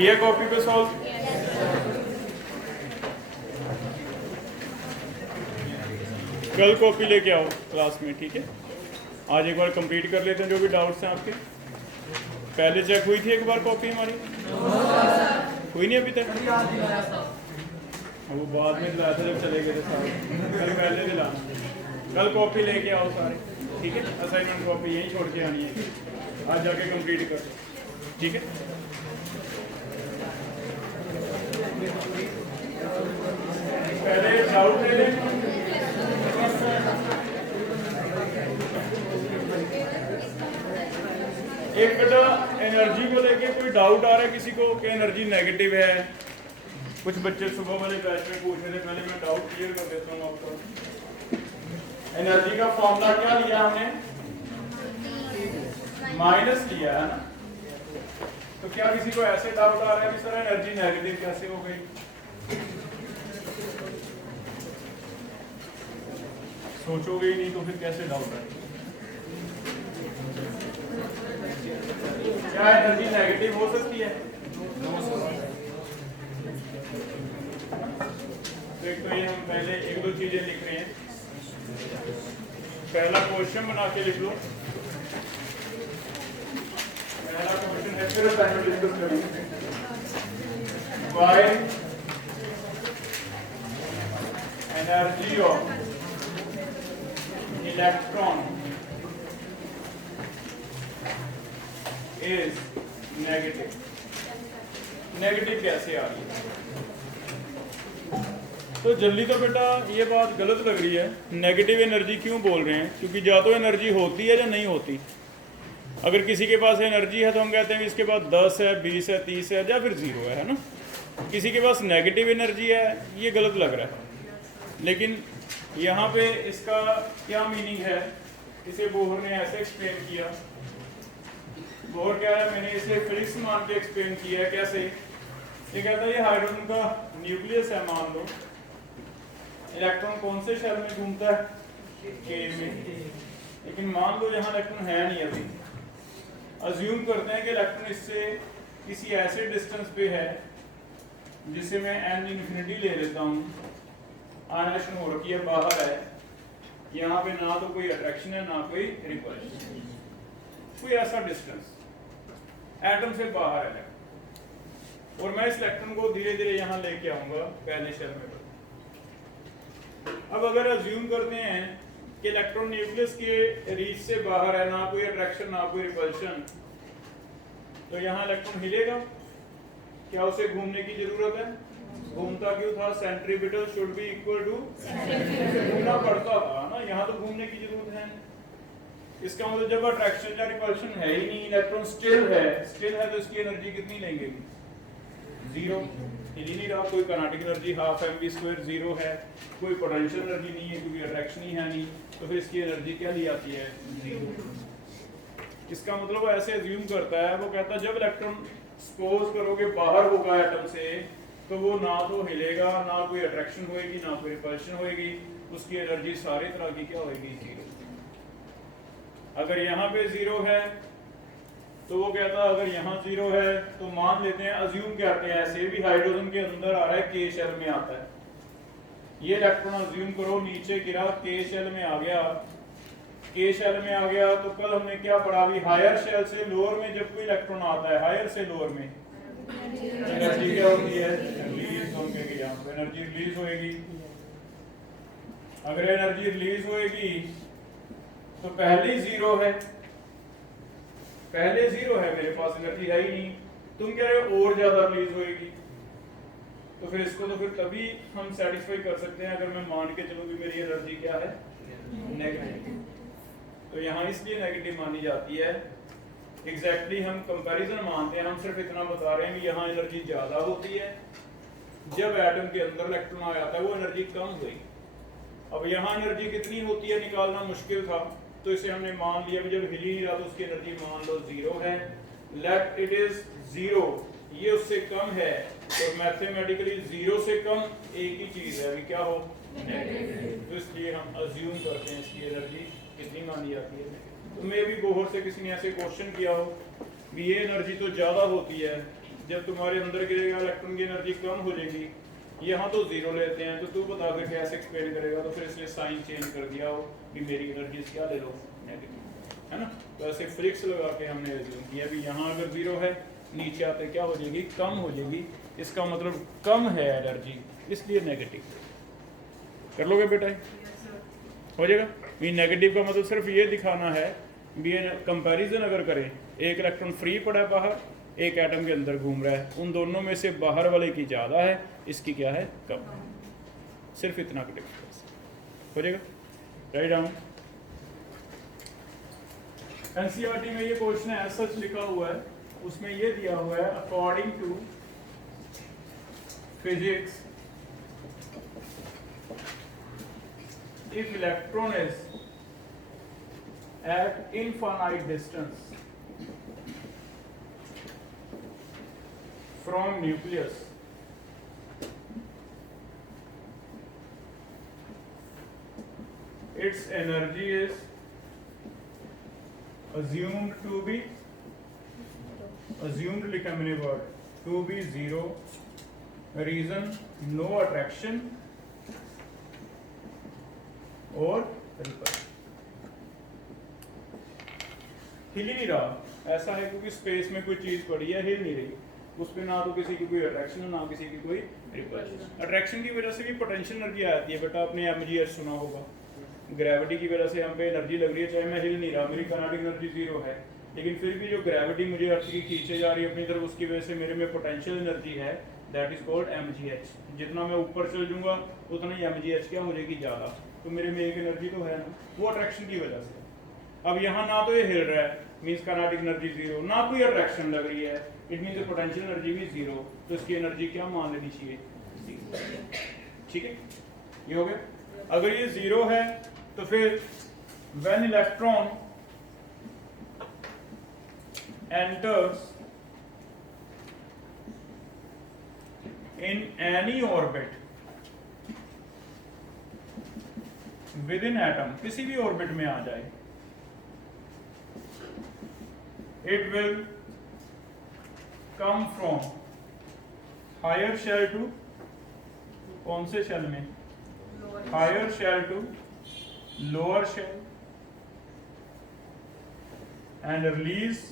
किया कॉपी पे सॉल्व? कल कॉपी लेके आओ क्लास में, ठीक है? आज एक बार कंप्लीट कर लेते हैं जो भी डाउट्स हैं आपके। पहले चेक हुई थी एक बार कॉपी हमारी? हुई नहीं अभी तक? वो बाद में दिलाया था जब चले गए थे सारे। कल पहले दिलाना, कल कॉपी लेके आओ सारे, ठीक है? असाइनमेंट कॉपी यहीं छोड़ के आनी है, आज जाके कंप्लीट कर दो, ठीक है? पहले डाउट ले लें। एक बेटा एनर्जी को लेके कोई डाउट आ रहा है किसी को कि एनर्जी नेगेटिव है? कुछ बच्चे सुबह वाले बैच में पूछ रहे थे, पहले मैं डाउट क्लियर कर देता हूँ आपको। एनर्जी का फॉर्मूला क्या लिया हमने? माइनस लिया है ना? तो क्या किसी को ऐसे डाउट आ रहा है कि सर एनर्जी नेगेटिव कैसे हो गई? सोचोगे ही नहीं तो फिर कैसे डाउट आएगा? क्या एनर्जी नेगेटिव हो सकती है? तो एक तो ये हम पहले एक दो चीजें लिख रहे हैं। पहला क्वेश्चन बना के लिख लो। पहला क्वेश्चन है, फिर पहले डिस्कस करेंगे। Why energy of electron is negative. Negative कैसे आ रही है? तो जल्दी तो बेटा ये बात गलत लग रही है। नेगेटिव एनर्जी क्यों बोल रहे हैं? क्योंकि या तो एनर्जी होती है या नहीं होती। अगर किसी के पास एनर्जी है तो हम कहते हैं इसके पास 10 है, 20 है, 30 है, या फिर 0 है ना? किसी के पास नेगेटिव एनर्जी है, ये गलत लग रहा है। लेकिन यहाँ पे इसका क्या मीनिंग है, इसे बोहर ने ऐसे एक्सप्लेन किया। बोहर क्या है, मैंने इसे फिजिक्स मान के एक्सप्लेन किया है। कैसे? ये कहता है ये हाइड्रोजन का न्यूक्लियस है, मान लो। इलेक्ट्रॉन कौन से शेल में घूमता है? के में। लेकिन मान लो यहाँ इलेक्ट्रॉन है नहीं अभी। अज्यूम करते हैं कि इलेक्ट्रॉन इससे किसी ऐसे डिस्टेंस पे है जिसे मैं n इन्फिनिटी ले लेता हूँ। आयनेशन हो रखी है, बाहर है। यहाँ पे ना तो कोई अट्रैक्शन है ना कोई रिपल्शन, कोई ऐसा डिस्टेंस एटम से बाहर है। और मैं इस इलेक्ट्रॉन को धीरे धीरे यहाँ लेके आऊंगा पहले शेल में। अब अगर अज्यूम करते हैं कि इलेक्ट्रॉन न्यूक्लियस के रीच से बाहर है, ना कोई अट्रैक्शन ना कोई रिपल्शन, तो यहाँ इलेक्ट्रॉन हिलेगा? क्या उसे घूमने की जरूरत है? घूमता क्यों था? Centripetal should be equal to, घूमना पड़ता था ना, यहाँ तो घूमने की जरूरत है। इसका मतलब जब अट्रैक्शन या रिपल्शन है ही नहीं, इलेक्ट्रॉन स्टिल है तो इसकी एनर्जी कितनी लेंगे? 0। हिल ही नहीं रहा। कोई काइनेटिक एनर्जी हाफ mv² 0 है, कोई पोटेंशियल एनर्जी नहीं है क्योंकि अट्रैक्शन ही है नहीं, तो फिर इसकी एनर्जी क्या ली आती है? 0। इसका मतलब ऐसे अज्यूम करता है, वो कहता है जब इलेक्ट्रॉन सपोज करोगे बाहर होगा एटम से, तो वो ना तो हिलेगा, ना कोई अट्रैक्शन होएगी, ना कोई रिपल्शन होएगी, उसकी एनर्जी सारे तरह की क्या होएगी? 0। अगर यहाँ पे 0 है तो वो कहता है अगर यहाँ 0 है तो मान लेते हैं, अज्यूम करते हैं ऐसे भी हाइड्रोजन के अंदर आ रहा है, के शेल में आता है। ये इलेक्ट्रॉन अज्यूम करो नीचे गिरा, के शेल में आ गया। के शेल में आ गया तो कल हमने क्या पढ़ा? भी हायर शेल से लोअर में जब कोई इलेक्ट्रॉन आता है, हायर से लोअर में एनर्जी क्या होती है? रिलीज होंगे, यहाँ पे एनर्जी रिलीज होएगी। अगर एनर्जी रिलीज होएगी तो पहले ही 0 है, पहले 0 है, मेरे पास एनर्जी है ही नहीं। तुम कह रहे हो और ज्यादा रिलीज होएगी, तो फिर इसको तो फिर तभी हम सेटिस्फाई कर सकते हैं अगर मैं मान के चलूं कि मेरी एनर्जी क्या है? नेगेटिव। तो यहाँ इसलिए नेगेटिव मानी जाती है। एग्जैक्टली हम कंपैरिजन मानते हैं, हम सिर्फ इतना बता रहे हैं कि यहाँ एनर्जी ज्यादा होती है जब एटम के अंदर इलेक्ट्रॉन आ जाता है, वो एनर्जी कम हुई। अब यहाँ एनर्जी कितनी होती है निकालना मुश्किल था, तो इसे हमने मान लिया जब हिल ही रहा तो उसकी एनर्जी मान लो 0 है। लेट इट इज 0, ये उससे कम है, तो मैथमेटिकली 0 से कम एक ही चीज है, अभी क्या हो? नेगेटिव। तो इसलिए हम अज्यूम करते हैं इसकी एनर्जी कितनी मानी जाती है? तो मे भी बोहर से किसी ने ऐसे क्वेश्चन किया हो भी ये एनर्जी तो ज्यादा होती है, जब तुम्हारे अंदर गिरेगा इलेक्ट्रॉन की एनर्जी कम हो जाएगी। यहाँ तो जीरो लेते हैं, तो तू बता फिर कैसे एक्सप्लेन करेगा? तो फिर इसलिए साइन चेंज कर दिया हो कि मेरी एनर्जी क्या ले लो, नेगेटिव, है ना। तो ऐसे फ्रिक्स लगा के हमने एज्यूम किया भी यहाँ अगर जीरो है, नीचे आते क्या हो जाएगी, कम हो जाएगी। इसका मतलब कम है एनर्जी, इसलिए नेगेटिव। कर लोगे बेटा? हो जाएगा। ये नेगेटिव का मतलब सिर्फ ये दिखाना है भी कंपैरिजन अगर करें, एक इलेक्ट्रॉन फ्री पड़ा है बाहर, एक एटम के अंदर घूम रहा है, उन दोनों में से बाहर वाले की ज़्यादा है, इसकी क्या है, कम है। सिर्फ इतना का डिफरेंस हो जाएगा। Write down. एनसीईआरटी में ये क्वेश्चन है, सच लिखा हुआ है, उसमें ये दिया हुआ है according to physics if electron is at infinite distance from nucleus, its energy is assumed to be, assumed लिखा मैंने word, to be zero, reason no attraction और हिल ही नहीं रहा। ऐसा है क्योंकि स्पेस में कोई चीज पड़ी है, हिल नहीं रही, उस पर ना तो किसी की कोई अट्रैक्शन ना किसी की कोई रिपल्शन। अट्रैक्शन की वजह से भी पोटेंशियल एनर्जी आती है बेटा, आपने एमजीएच सुना होगा। ग्रेविटी की वजह से हम पे एनर्जी लग रही है, चाहे मैं हिल नहीं रहा, मेरी काइनेटिक एनर्जी जीरो है, लेकिन फिर भी जो ग्रेविटी मुझे अर्थ की खींचे जा रही है अपनी तरफ, उसकी वजह से मेरे में पोटेंशियल एनर्जी है, दैट इज कॉल्ड एमजीएच। जितना मैं ऊपर चल जाऊंगा उतना ही एमजीएच क्या हो जाएगी, ज़्यादा। तो मेरे में एक एनर्जी तो है ना, वो अट्रैक्शन की वजह से। अब यहाँ ना तो ये हिल रहा है, मींस काइनेटिक एनर्जी जीरो, ना कोई अट्रैक्शन लग रही है, इट मींस पोटेंशियल एनर्जी भी जीरो, तो इसकी एनर्जी क्या मान लेनी चाहिए, ठीक है। ये हो गया। अगर ये जीरो है तो फिर when electron enters in any orbit within atom, किसी भी ऑर्बिट में आ जाए, it will come from higher shell to, कौन से शेल में, higher shell to lower shell, and release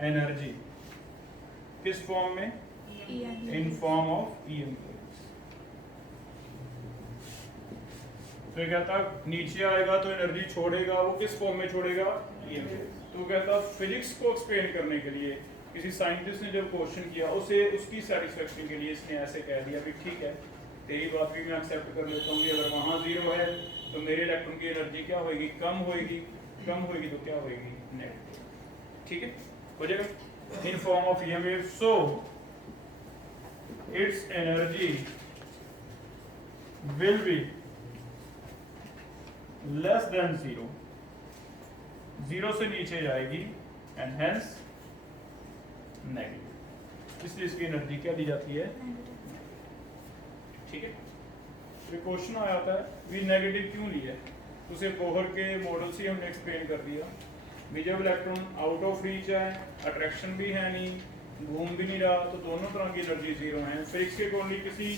energy किस फॉर्म में, इन फॉर्म ऑफ ईएमपी। तो कहता नीचे आएगा तो एनर्जी छोड़ेगा, वो किस फॉर्म में छोड़ेगा, ईएमपी। तो कहता फिजिक्स को एक्सप्लेन करने के लिए किसी साइंटिस्ट ने जब क्वेश्चन किया, उसे उसकी सेटिस्फेक्शन के लिए इसने ऐसे कह दिया भी ठीक है, तेरी बात भी मैं एक्सेप्ट कर लेता हूँ, अगर वहाँ जीरो है तो मेरे इलेक्ट्रॉन की एनर्जी क्या होगी, कम होगी, कम होगी तो क्या होगी, नेगेटिव। ठीक है, हो जाएगा, in form of EMF. So it's energy will be less than zero, zero से नीचे जाएगी, एंड हेंस नेगेटिव, इसलिए इसकी एनर्जी क्या दी जाती है, ठीक है। तो क्वेश्चन आया था भी नेगेटिव क्यों लिया, उसे बोहर के मॉडल से हमने एक्सप्लेन कर दिया भी जब इलेक्ट्रॉन आउट ऑफ रीच है, अट्रैक्शन भी है नहीं, घूम भी नहीं रहा, तो दोनों तरह की एनर्जी जीरो है। फिजिक्स के अकॉर्डिंग किसी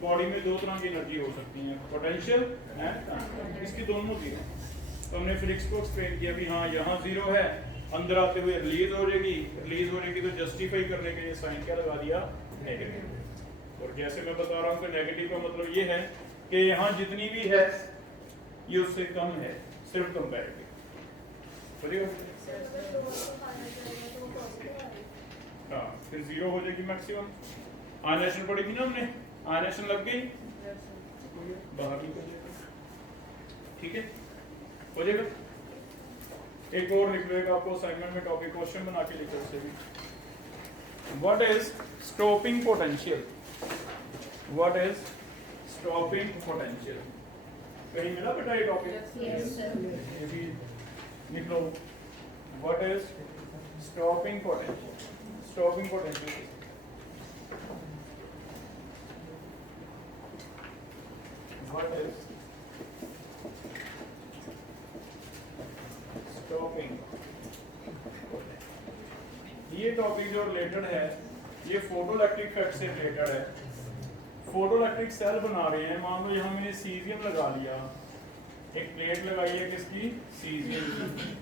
बॉडी में दो तरह की एनर्जी हो सकती है, पोटेंशियल एंड, इसकी दोनों जीरो। तो हमने फिजिक्स को एक्सप्लेन किया भी हाँ यहाँ जीरो है, अंदर आते हुए रिलीज हो जाएगी, रिलीज हो जाएगी तो जस्टिफाई करने के लिए साइन क्या लगा दिया, नेगेटिव। और जैसे मैं बता रहा हूँ कि नेगेटिव का मतलब ये है कि यहाँ जितनी भी है ये उससे कम है, सिर्फ कंपैरेटिव। हाँ, फिर जीरो हो जाएगी मैक्सिमम। आयनेशन पड़ी थी ना हमने, आयनेशन लग गई, बाहर निकल जाएगा, ठीक है, हो जाएगा। एक और लिख लेगा आपको असाइनमेंट में, टॉपिक क्वेश्चन बना के लिखो उसे भी। What is stopping potential, what is stopping potential, कहीं मिला बेटा ये टॉपिक, ये भी लिख लो। What is stopping potential, stopping potential, what is stopping. ये टॉपिक जो रिलेटेड है ये फोटोइलेक्ट्रिक इफेक्ट से रिलेटेड है। फोटोइलेक्ट्रिक सेल बना रहे हैं, मान लो यहाँ मैंने सीजियम लगा लिया, एक प्लेट लगाई है किसकी, सीजियम की।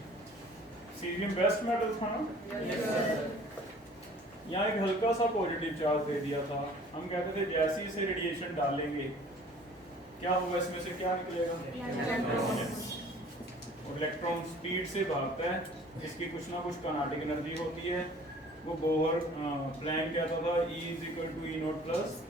सीजियम बेस्ट मेटल था ना। यहाँ एक हल्का सा पॉजिटिव चार्ज दे दिया था, हम कहते थे जैसे ही इसे रेडिएशन डालेंगे क्या होगा, इसमें से क्या निकलेगा, और इलेक्ट्रॉन स्पीड से भागता है, इसकी कुछ ना कुछ काइनेटिक एनर्जी होती है। वो बोहर प्लैंक कहता था E = E0 प्लस।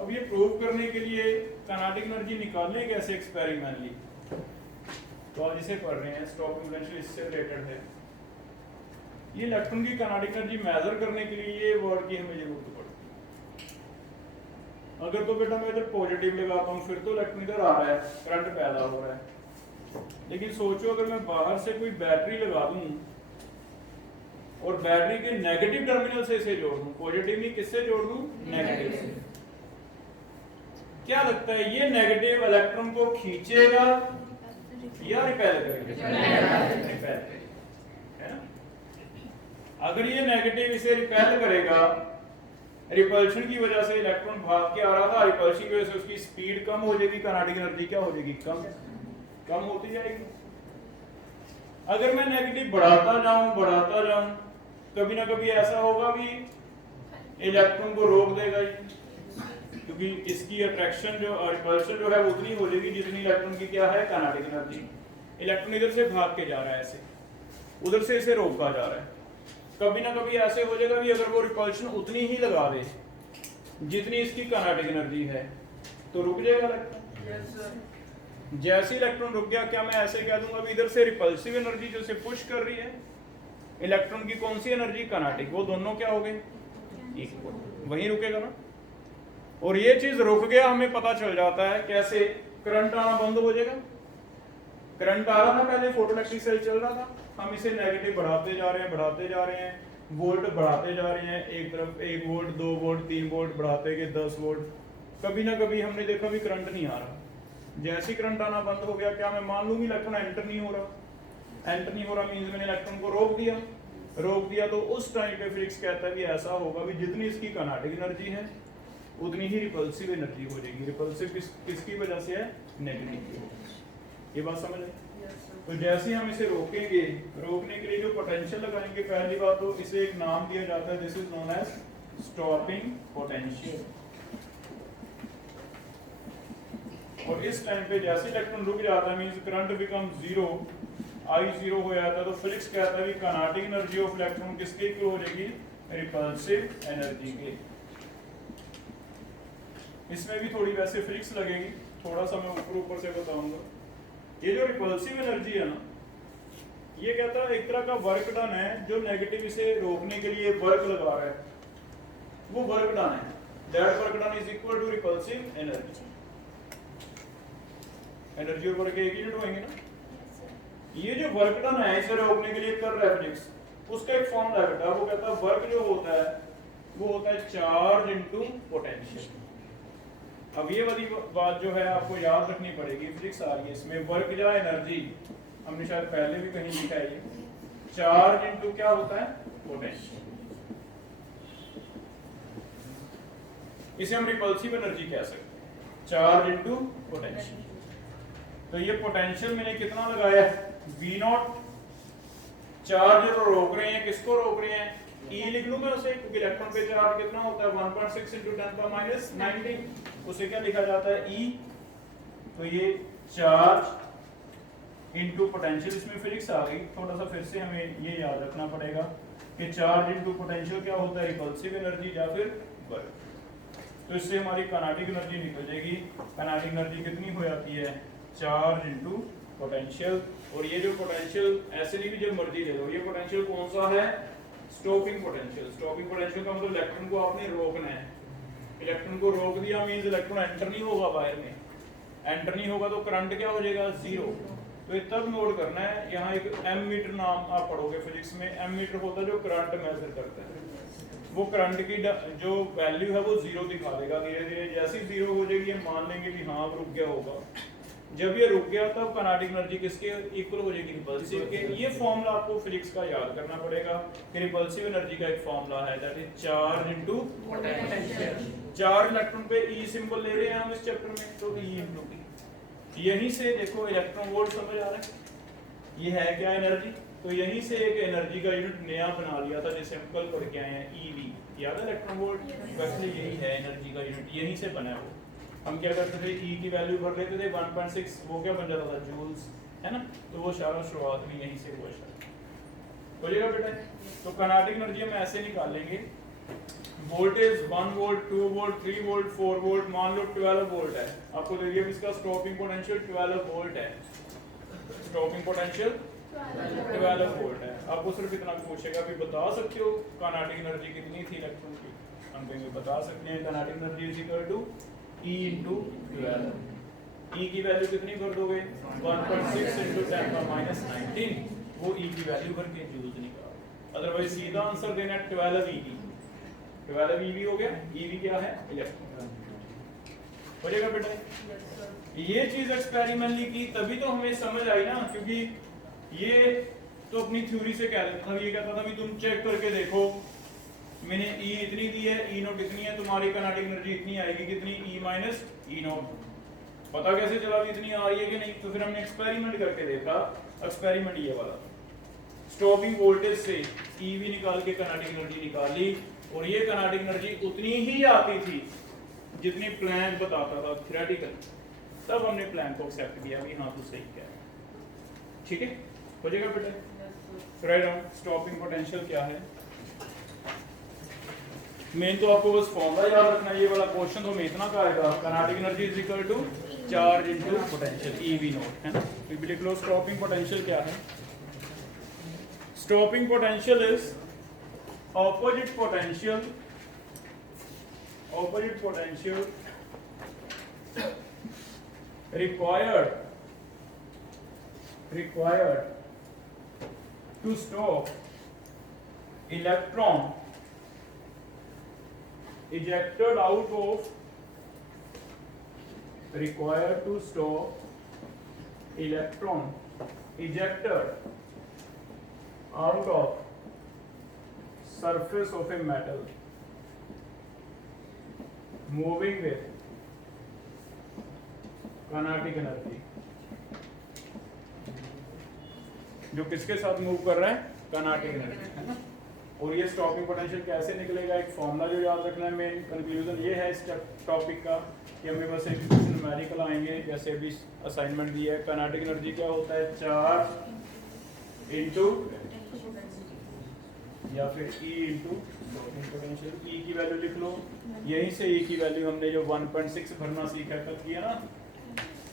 अब ये प्रूव करने के लिए काइनेटिक एनर्जी निकालने कैसे एक्सपेरिमेंटली, तो आज इसे पढ़ रहे हैं, स्टॉकिंग पोटेंशियल इससे रिलेटेड है। ये इलेक्ट्रॉन की काइनेटिक एनर्जी मेजर करने के लिए ये वर्ड की हमें जरूरत पड़ती है। अगर तो बेटा मैं इधर पॉजिटिव लगाता हूँ फिर तो इलेक्ट्रॉन इधर आ रहा है, करंट पैदा हो रहा है। लेकिन सोचो अगर मैं बाहर से कोई बैटरी लगा दूं और बैटरी के नेगेटिव टर्मिनल से इसे जोड़ दूं, पॉजिटिव नहीं किससे जोड़ दूं, नेगेटिव से, क्या लगता है ये नेगेटिव इलेक्ट्रॉन को खींचेगा या रिपेल करेगा, रिपेल करेगा, है ना। अगर ये नेगेटिव इसे रिपेल करेगा, रिपल्शन की वजह से इलेक्ट्रॉन भाग के आ रहा था, रिपल्शन की वजह से उसकी स्पीड कम हो जाएगी, काइनेटिक एनर्जी क्या हो जाएगी, कम होती जाएगी। अगर मैं नेगेटिव बढ़ाता जाऊं कभी ना कभी ऐसा होगा भी इलेक्ट्रॉन को रोक देगा, क्योंकि इसकी अट्रैक्शन जो रिपल्शन जो है वो उतनी हो जाएगी जितनी इलेक्ट्रॉन की क्या है, काइनेटिक एनर्जी। इलेक्ट्रॉन इधर से भाग के जा रहा है ऐसे, उधर से इसे रोका जा रहा है। कभी ना कभी ऐसे हो जाएगा भी अगर वो रिपल्शन उतनी ही लगा दे जितनी इसकी काइनेटिक एनर्जी है तो रुक जाएगा इलेक्ट्रॉन। जैसे इलेक्ट्रॉन रुक गया, क्या मैं ऐसे कह दूंगा इधर से रिपल्सिव एनर्जी जो इसे पुश कर रही है, इलेक्ट्रॉन की कौन सी एनर्जी, काइनेटिक, वो दोनों क्या हो गए, इक्वल, वहीं रुकेगा ना। और ये चीज रुक गया हमें पता चल जाता है कैसे, करंट आना बंद हो जाएगा। करंट आ रहा था पहले, फोटोइलेक्ट्रिक सेल चल रहा था, हम इसे नेगेटिव बढ़ाते जा रहे हैं, वोल्ट बढ़ाते जा रहे हैं, एक तरफ 1 वोल्ट 2 वोल्ट 3 वोल्ट बढ़ाते गए 10 वोल्ट। कभी ना कभी हमने देखा भी करंट नहीं आ रहा। जैसे ही करंट आना बंद हो गया, क्या मैं मान लूंगी इलेक्ट्रॉन एंटर नहीं हो रहा, मींस मैंने इलेक्ट्रॉन को रोक दिया तो उस टाइम पे फिजिक्स कहता है भी ऐसा होगा भी जितनी इसकी काइनेटिक एनर्जी है उतनी ही रिपल्सिव एनर्जी हो जाएगी। रिपल्सिव किसकी वजह से है, नेगेटिव की वजह से। ये बात समझ आई। तो जैसे ही हम इसे रोकेंगे, रोकने के लिए जो पोटेंशियल लगाएंगे, पहली बात तो इसे एक नाम दिया जाता है, this is known as stopping potential. और इस टाइम पे जैसे इलेक्ट्रॉन रुक जाता है, means current become zero, I zero हो जाता है, तो फिजिक्स कहता है कि काइनेटिक एनर्जी ऑफ इलेक्ट्रॉन किसके इक्वल हो जाएगी, रिपल्सिव एनर्जी के। इसमें भी थोड़ी वैसे फिजिक्स लगेगी, थोड़ा सा मैं ऊपर से बताऊंगा। ये जो रिपल्सिव एनर्जी है ना, ये कहता है एक तरह का वर्क डन है, जो नेगेटिव इसे रोकने के लिए वर्क लगा रहा है, वो वर्क डन है, that work done is equal to repulsive energy. Energy और वर्क एक ही यूनिट होंगे ना। ये जो वर्क डन है इसे रोकने के लिए कर रहा है फिजिक्स, उसका एक फॉर्मूला बेटा, वो कहता है वर्क जो होता है वो होता है चार्ज इनटू पोटेंशियल। अब ये वाली बात जो है आपको याद रखनी पड़ेगी, फिजिक्स आ रही है इसमें, वर्क या एनर्जी हमने शायद पहले भी कहीं लिखा है, चार्ज इनटू क्या होता है, पोटेंशियल। इसे हम रिपल्सिव एनर्जी कह सकते हैं, चार्ज इनटू पोटेंशियल। तो ये पोटेंशियल मैंने कितना लगाया, V0, चार्ज जो रोक रहे हैं, किसको रोक रहे हैं, E लिख लूं मैं उसे, क्योंकि इलेक्ट्रॉन पे चार्ज कितना होता है 1.6 × 10⁻⁹, उसे क्या लिखा जाता है, E। तो ये चार्ज इनटू पोटेंशियल, इसमें फिजिक्स आ गई, थोड़ा सा फिर से हमें ये याद रखना पड़ेगा कि चार्ज इनटू पोटेंशियल क्या होता है, रिपल्सिव एनर्जी या फिर वर्क। तो इससे हमारी काइनेटिक एनर्जी निकल जाएगी। काइनेटिक एनर्जी कितनी हो जाती है, चार्ज इनटू पोटेंशियल। और ये जो पोटेंशियल ऐसे नहीं भी जब मर्जी ले लो, ये पोटेंशियल कौन सा है, स्टॉपिंग पोटेंशियल। स्टॉपिंग पोटेंशियल का मतलब इलेक्ट्रॉन को आपने रोकना है, इलेक्ट्रॉन को रोक दिया मींस इलेक्ट्रॉन एंटर नहीं होगा वायर में, एंटर नहीं होगा तो करंट क्या हो जाएगा, जीरो। तो ये तब नोट करना है, यहाँ एक एमीटर नाम आप पढ़ोगे फिजिक्स में, एमीटर होता है जो करंट मेजर करता है, वो करंट की जो वैल्यू है वो जीरो दिखा देगा धीरे धीरे। जैसे ही जीरो हो जाएगी हम मान लेंगे कि हाँ रुक गया होगा, जब ये रुक गया तब काइनेटिक एनर्जी किसके इक्वल हो जाएगी, रिपल्सिव के। ये फॉर्मूला आपको फिजिक्स का याद करना पड़ेगा कि रिपल्सिव एनर्जी का एक फॉर्मूला है, that is charge into potential. Charge electron पे ई सिंबल ले रहे हैं हम इस चैप्टर में, तो ई इनटू ई। यहीं से देखो इलेक्ट्रॉन वोल्ट समझ आ रहा है, ये है क्या एनर्जी। तो यहीं से एक एनर्जी का यूनिट नया बना लिया था जिसे हम कल पढ़ के आए हैं, ईवी, याद है इलेक्ट्रॉन वोल्ट। वैसे यही है एनर्जी का यूनिट, यहीं से बना है वो। हम क्या करते थे, ई की वैल्यू भर लेते थे 1.6, वो क्या बन जाता था, जूल्स, है ना। तो वो सारा शुरुआत में यहीं से हुआ शायद, बोलिएगा बेटा। तो काइनेटिक एनर्जी हम ऐसे निकालेंगे, voltage 1 volt 2 volt 3 volt 4 volt, मान लो 12 वोल्ट है आपको दे दिया, इसका स्टॉपिंग पोटेंशियल 12 वोल्ट है, स्टॉपिंग पोटेंशियल 12 वोल्ट है। आपको सिर्फ इतना पूछेगा कि बता सकते हो काइनेटिक एनर्जी कितनी थी इलेक्ट्रॉन की, हम कहेंगे बता सकते हैं kinetic energy is equal to E into 12। E की वैल्यू कितनी कर दोगे, 1.6 into 10 का -19, वो E की वैल्यू भर के जूल्स निकाल। अदरवाइज सीधा आंसर देना 12 EV, 12 EV हो गया। EV क्या है, इलेक्ट्रॉन, हो जाएगा बेटा। ये चीज एक्सपेरिमेंटली की तभी तो हमें समझ आई ना, क्योंकि ये तो अपनी थ्योरी से कह देता था, ये कहता था भी तुम चेक करके देखो, मैंने E इतनी दी है, E नॉट इतनी है, तुम्हारी काइनेटिक एनर्जी इतनी आएगी, कितनी, E माइनस E नॉट। पता कैसे चला भी इतनी आ रही है कि नहीं, तो फिर हमने एक्सपेरिमेंट करके देखा। एक्सपेरिमेंट ये वाला, स्टॉपिंग वोल्टेज से EV निकाल के काइनेटिक एनर्जी निकाली, और ये काइनेटिक एनर्जी उतनी ही आती थी जितनी प्लैंक बताता था थ्योरेटिकल। तब हमने प्लैंक को एक्सेप्ट किया भी हाँ तो सही क्या है, ठीक है, हो जाएगा बेटा। राइट डाउन स्टॉपिंग पोटेंशियल क्या है। मेन तो आपको बस फॉर्मूला याद रखना है, ये वाला क्वेश्चन तो में इतना का आएगा, kinetic energy is equal to charge into potential, eV naught, है ना। तो लिख लो स्टॉपिंग पोटेंशियल क्या है। Stopping potential is opposite potential, opposite potential required to stop electron ejected out of, required to stop electron ejected out of surface of a metal moving with kinetic energy, जो किसके साथ move कर रहा है, kinetic energy, है ना। और ये स्टॉपिंग पोटेंशियल कैसे निकलेगा, एक फॉर्मूला जो याद रखना है। मेन कंक्लूजन ये है इस टॉपिक का कि हमें बस एक न्यूमेरिकल आएंगे, जैसे अभी असाइनमेंट दिया है। काइनेटिक एनर्जी क्या होता है, चार्ज इनटू या फिर E into stopping potential. E की वैल्यू लिख लो, यहीं से E की वैल्यू हमने जो 1.6 भरना सीखा है, कब किया ना,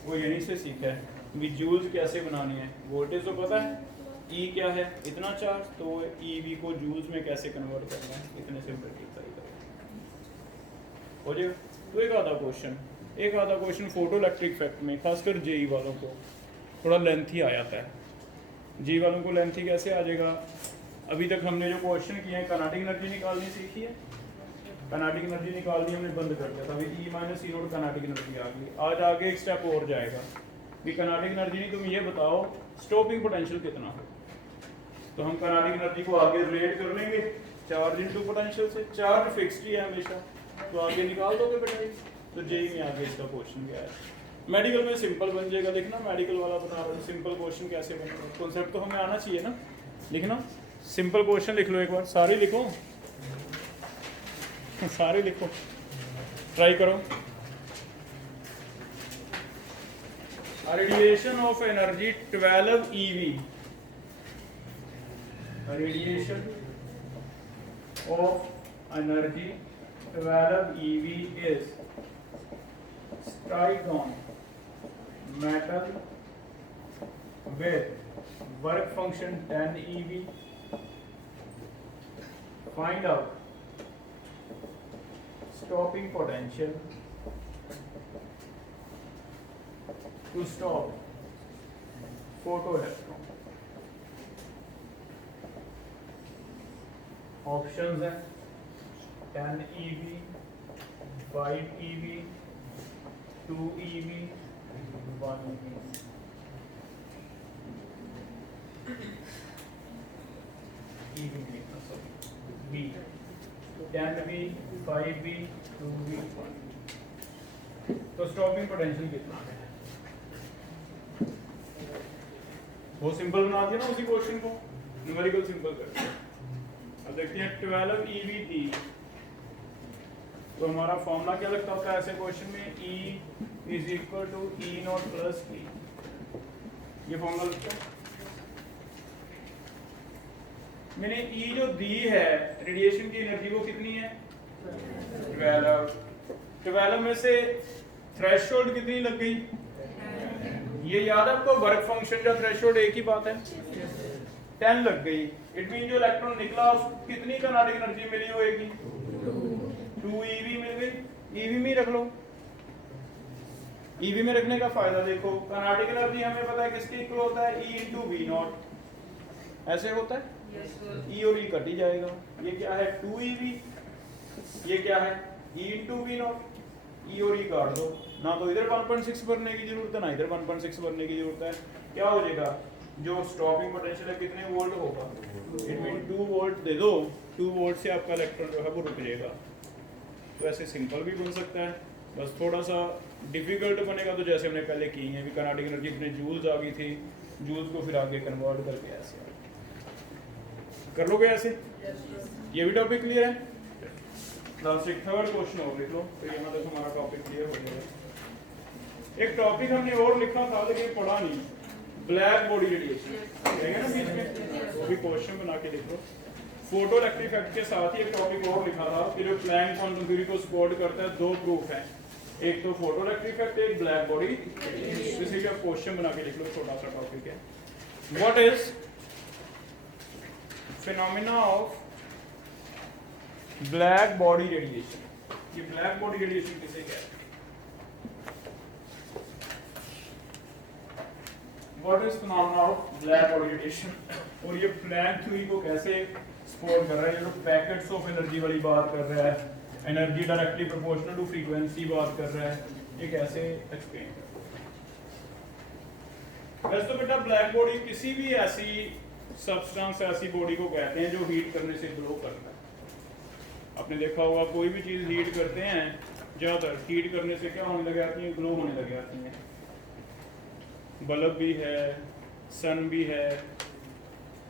वो यहीं से सीखा है भी जूल्स कैसे बनानी है। वोल्टेज तो पता है, E क्या है, इतना चार्ज, तो EV को जूल्स में कैसे कन्वर्ट करना है, इतने सिंपल की तरीका हो जाएगा। तो एक आधा क्वेश्चन फोटो इलेक्ट्रिक इफेक्ट में, खासकर जेई वालों को थोड़ा लेंथी आ जाता है। जेई वालों को लेंथी कैसे आ जाएगा, अभी तक हमने जो क्वेश्चन किए हैं, काइनेटिक एनर्जी निकालनी सीखी है, काइनेटिक एनर्जी निकालनी हमने बंद कर दिया था, अभी E minus E naught kinetic energy आ गई। आज आगे एक स्टेप और जाएगा कि काइनेटिक एनर्जी नहीं, तुम ये बताओ स्टॉपिंग पोटेंशियल कितना हो। तो हम काइनेटिक एनर्जी को आगे रिलेट कर लेंगे चार्ज इनटू पोटेंशियल से। चार्ज फिक्स्ड ही है हमेशा, तो आगे निकाल दोगे बेटा। तो जेई में आगे इसका क्वेश्चन क्या है, मेडिकल में सिंपल बन जाएगा, लिखना मेडिकल वाला बता रहा हूँ, सिंपल क्वेश्चन कैसे बनेगा, कॉन्सेप्ट तो हमें आना चाहिए ना। लिखना सिंपल क्वेश्चन लिख लो एक बार, सारे लिखो सारे लिखो, ट्राई करो। Radiation of energy 12 EV, radiation of energy 12 EV is strike on metal with work function 10 EV. Find out stopping potential to stop photoelectron. Options हैं 10 EV, 5 EV, 2 EV, B 10B 5B 2B 1। तो stopping potential कितना है? बहुत simple बना दिया ना उसी question को, न्यूमेरिकल सिंपल कर दिया। अब देखते हैं 12 EV थी, तो हमारा फॉर्मूला क्या लगता होता है ऐसे क्वेश्चन में? E is equal to E naught plus T। ये फॉर्मूला लगता है। मैंने E जो दी है रेडिएशन की एनर्जी वो कितनी है? 12 में से थ्रेशोल्ड कितनी लग गई? ये याद है आपको, वर्क फंक्शन का थ्रेशोल्ड एक ही बात है, 10 लग गई। इट मीन जो इलेक्ट्रॉन निकला उसको कितनी काइनेटिक एनर्जी मिली होगी? 2 EV मिल गई। EV में रख लो। EV में रखने का फायदा देखो, काइनेटिक एनर्जी हमें पता है किसके इक्वल होता है? E into V not. ऐसे होता है, E और E कट ही जाएगा। ये क्या है? 2 EV। ये क्या है? E into V not. E और E काट दो, ना तो इधर 1.6 भरने की जरूरत है ना इधर 1.6 भरने की जरूरत है। क्या हो जाएगा? जो स्टॉपिंग पोटेंशियल है कितने वोल्ट होगा? इट मीन 2 वोल्ट दे दो, 2 वोल्ट से आपका इलेक्ट्रॉन जो है वो रुक जाएगा। तो ऐसे सिंपल भी बन सकता है, बस थोड़ा सा डिफिकल्ट बनेगा तो जैसे हमने पहले की है, काइनेटिक एनर्जी अपने जूल्स आ गई थी, जूल्स को फिर आगे कन्वर्ट करके ऐसे कर लोगे ऐसे। ये भी टॉपिक क्लियर है? लास्ट एक थर्ड क्वेश्चन और लिख लो, तो यहाँ तक हमारा टॉपिक क्लियर हो जाएगा। एक टॉपिक हमने और लिखा था लेकिन पढ़ा नहीं, ब्लैक बॉडी रेडिएशन है ना बीच में, वो भी क्वेश्चन बना के लिख लो। फोटो इलेक्ट्रिक इफेक्ट के साथ ही एक टॉपिक और लिखा था कि जो प्लैंक क्वांटम थ्योरी को सपोर्ट करता है, दो प्रूफ है, एक तो फोटो इलेक्ट्रिक इफेक्ट, एक ब्लैक बॉडी। इसी का क्वेश्चन बना के लिख लो, छोटा सा टॉपिक है। What is phenomena of black body radiation? ये ब्लैक बॉडी रेडिएशन किसे कहते हैं? What is phenomena of black body radiation? और ये प्लैंक थ्योरी को कैसे सपोर्ट कर रहा है? ये जो पैकेट्स ऑफ एनर्जी वाली बात कर रहा है, energy directly proportional to frequency बात कर रहा है, ये कैसे एक्सप्लेन कर रहा है? वैसे तो बेटा ब्लैक बॉडी किसी भी ऐसी सब्सटेंस, ऐसी बॉडी को कहते हैं जो हीट करने से ग्लो करता है। आपने देखा होगा कोई भी चीज हीट करते हैं, ज्यादातर हीट करने से क्या होने लग जाती है? ग्लो होने लग जाती है। बल्ब भी है, सन भी है।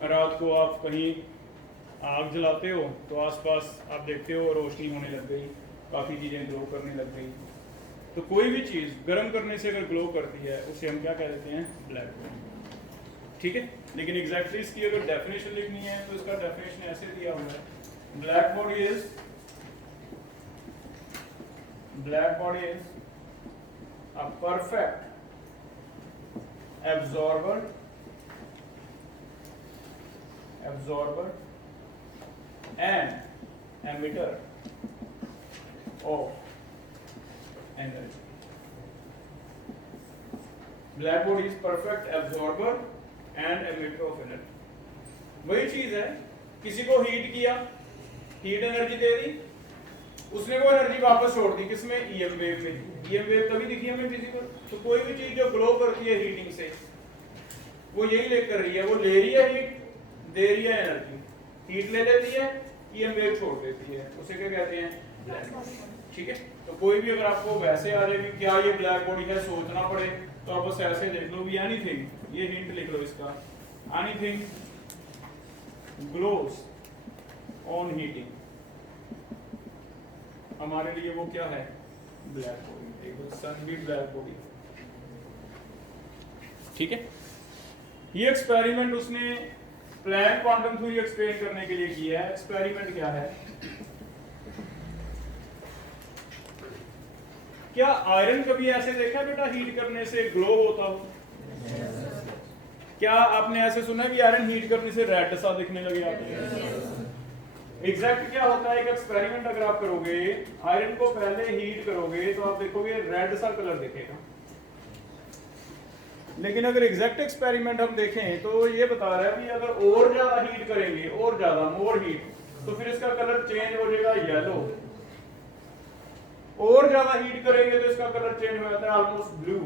रात को आप कहीं आग जलाते हो तो आसपास आप देखते हो रोशनी होने लग गई, काफ़ी चीज़ें ग्लो करने लग गई। तो कोई भी चीज़ गर्म करने से अगर ग्लो करती है उसे हम क्या कह देते हैं? Black body. ठीक है, लेकिन एग्जैक्टली इसकी अगर डेफिनेशन लिखनी है तो इसका डेफिनेशन ऐसे दिया हुआ है, black body is a perfect absorber and emitter of energy. Black body is perfect absorber and emitter of energy. वही चीज है, किसी को हीट किया, हीट एनर्जी दे दी, उसने वो एनर्जी वापस छोड़ दी किसमें? ईएम वेव में। ईएम वेव तभी दिखी हमें फिजिकल। तो कोई भी चीज जो ग्लो करती है हीटिंग से, वो यही लेकर रही है, वो ले रही है हीट, दे रही है एनर्जी, हीट ले लेती है, ईएम वेव छोड़ देती है, उसे क्या कहते हैं? Black body. ठीक है, तो कोई भी अगर आपको वैसे आ जाए कि क्या ये ब्लैक बॉडी है, सोचना पड़े, तो आप बस ऐसे देख लो भी एनीथिंग, ये हिंट लिख लो इसका, एनीथिंग ग्लोस ऑन हीटिंग, हमारे लिए वो क्या है? Black body. एक सन भी ब्लैक बॉडी। ठीक है, ये एक्सपेरिमेंट उसने प्लैंक क्वांटम थ्योरी एक्सप्लेन करने के लिए किया है। एक्सपेरिमेंट क्या है? क्या आयरन कभी ऐसे देखा बेटा हीट करने से ग्लो होता हो? क्या आपने ऐसे सुना कि आयरन हीट करने से रेड सा दिखने लगे आपको? एग्जैक्ट क्या होता है? एक एक्सपेरिमेंट अगर आप करोगे, आयरन को पहले हीट करोगे तो आप देखोगे रेड सा कलर दिखेगा। लेकिन अगर एग्जैक्ट एक्सपेरिमेंट हम देखें तो ये बता रहा है कि अगर और ज्यादा हीट करेंगे, और ज्यादा मोर हीट, तो फिर इसका कलर चेंज हो जाएगा येलो। और ज्यादा हीट करेंगे तो इसका कलर चेंज हो जाता है ऑलमोस्ट ब्लू।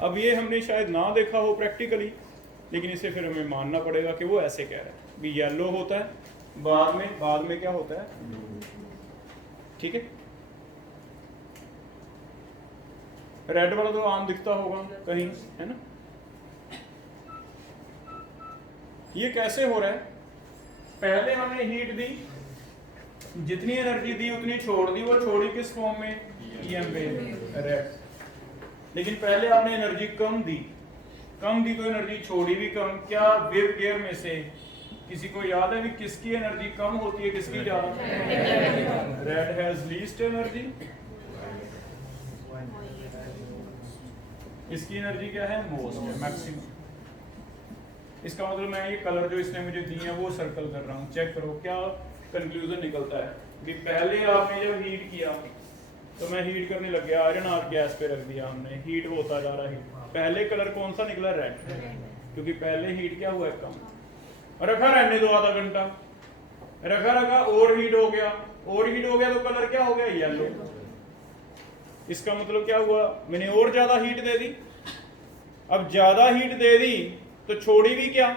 अब ये हमने शायद ना देखा हो प्रैक्टिकली, लेकिन इसे फिर हमें मानना पड़ेगा कि वो ऐसे कह रहा है कि येलो होता है, बाद में क्या होता है, ठीक है। रेड वाला तो आम दिखता होगा कहीं, है ना। ये कैसे हो रहा है, पहले हमने हीट दी, जितनी एनर्जी दी उतनी छोड़ दी, वो छोड़ी किस फॉर्म में, ईएम वेव, रेड। लेकिन पहले आपने एनर्जी कम दी तो एनर्जी छोड़ी भी कम। क्या वेव पेयर में से किसी को याद है भी किसकी एनर्जी कम होती है, किसकी ज्यादा? रेड हैज लीस्ट एनर्जी, इसकी एनर्जी क्या है, मोस्ट है, मैक्सिमम। इसका मतलब मैं ये कलर जो इसने मुझे दी है वो सर्कल कर रहा हूँ, चेक करो क्या कंक्लूजन निकलता है कि पहले आपने जब हीट किया तो मैं हीट करने लग गया, आयरन और गैस पे रख दिया हमने, हीट होता जा रहा है, पहले कलर कौन सा निकला, रेड, क्योंकि पहले हीट क्या हुआ है, कम। रखा रहने दो आधा घंटा, रखा और हीट हो गया, तो कलर क्या हो गया, येलो। इसका मतलब क्या हुआ, मैंने और ज्यादा हीट दे दी। अब ज्यादा हीट दे दी तो छोड़ी भी क्या,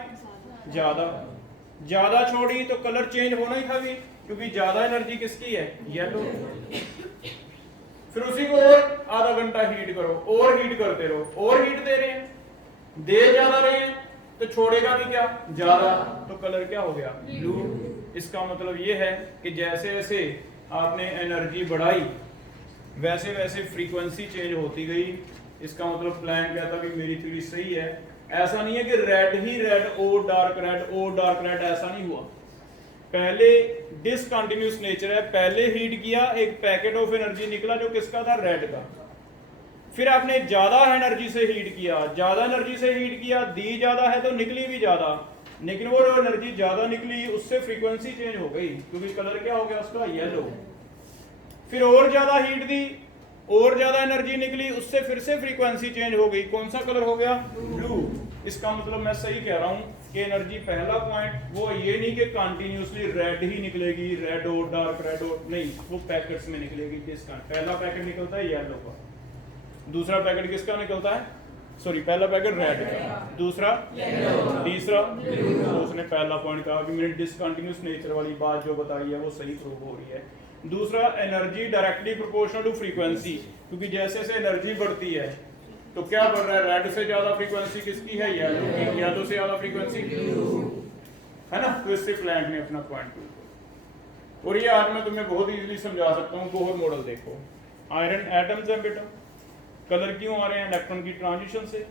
ज्यादा छोड़ी तो कलर चेंज होना ही था भी, क्योंकि ज्यादा एनर्जी किसकी है, येलो। फिर उसी को और आधा घंटा हीट करो, और हीट करते रहो, और हीट दे रहे हैं, दे ज्यादा रहे हैं तो छोड़ेगा भी क्या, ज्यादा, तो कलर क्या हो गया, ब्लू। इसका मतलब ये है कि जैसे जैसे आपने एनर्जी बढ़ाई वैसे वैसे फ्रीक्वेंसी चेंज होती गई। इसका मतलब प्लैंक कहता भी मेरी थ्योरी सही है। ऐसा नहीं है कि रेड ही रेड और डार्क रेड, ऐसा नहीं हुआ। पहले डिसकंटिन्यूअस नेचर है, पहले हीट किया, एक पैकेट ऑफ एनर्जी निकला जो किसका था, रेड का। फिर आपने ज्यादा एनर्जी से हीट किया, दी ज्यादा है तो निकली भी ज्यादा, लेकिन वो जो एनर्जी ज्यादा निकली उससे फ्रीक्वेंसी चेंज हो गई, क्योंकि कलर क्या हो गया उसका, येलो। फिर और ज्यादा हीट दी, और ज्यादा एनर्जी निकली, उससे फिर से फ्रीक्वेंसी चेंज हो गई, कौन सा कलर हो गया, ब्लू। इसका मतलब मैं सही कह रहा हूं कि एनर्जी, पहला पॉइंट वो ये नहीं कि कंटिन्यूअसली रेड ही निकलेगी, रेड और डार्क रेड और नहीं, वो पैकेट्स में निकलेगी। किसका पहला पैकेट निकलता है, येलो का। दूसरा पैकेट किसका निकलता है, सॉरी पहला पैकेट रेड का, दूसरा तीसरा तो उसने पहला पॉइंट कहा कि मेरी डिसकंटिन्यूअस नेचर वाली बात जो बताई है वो सही प्रूव हो रही है। दूसरा, energy directly proportional to frequency, क्योंकि जैसे जैसे एनर्जी बढ़ती है तो क्या बढ़ रहा है, रेड से ज्यादा फ्रीक्वेंसी किसकी है, येलो की, येलो से ज्यादा फ्रीक्वेंसी है ना। तो इससे प्लैंक ने अपना पॉइंट प्रूव। और ये आज मैं तुम्हें बहुत इजीली समझा सकता हूँ। बोहर मॉडल देखो, आयरन एटम्स है बेटा, कलर क्यों आ रहे हैं, इलेक्ट्रॉन की ट्रांजिशन से।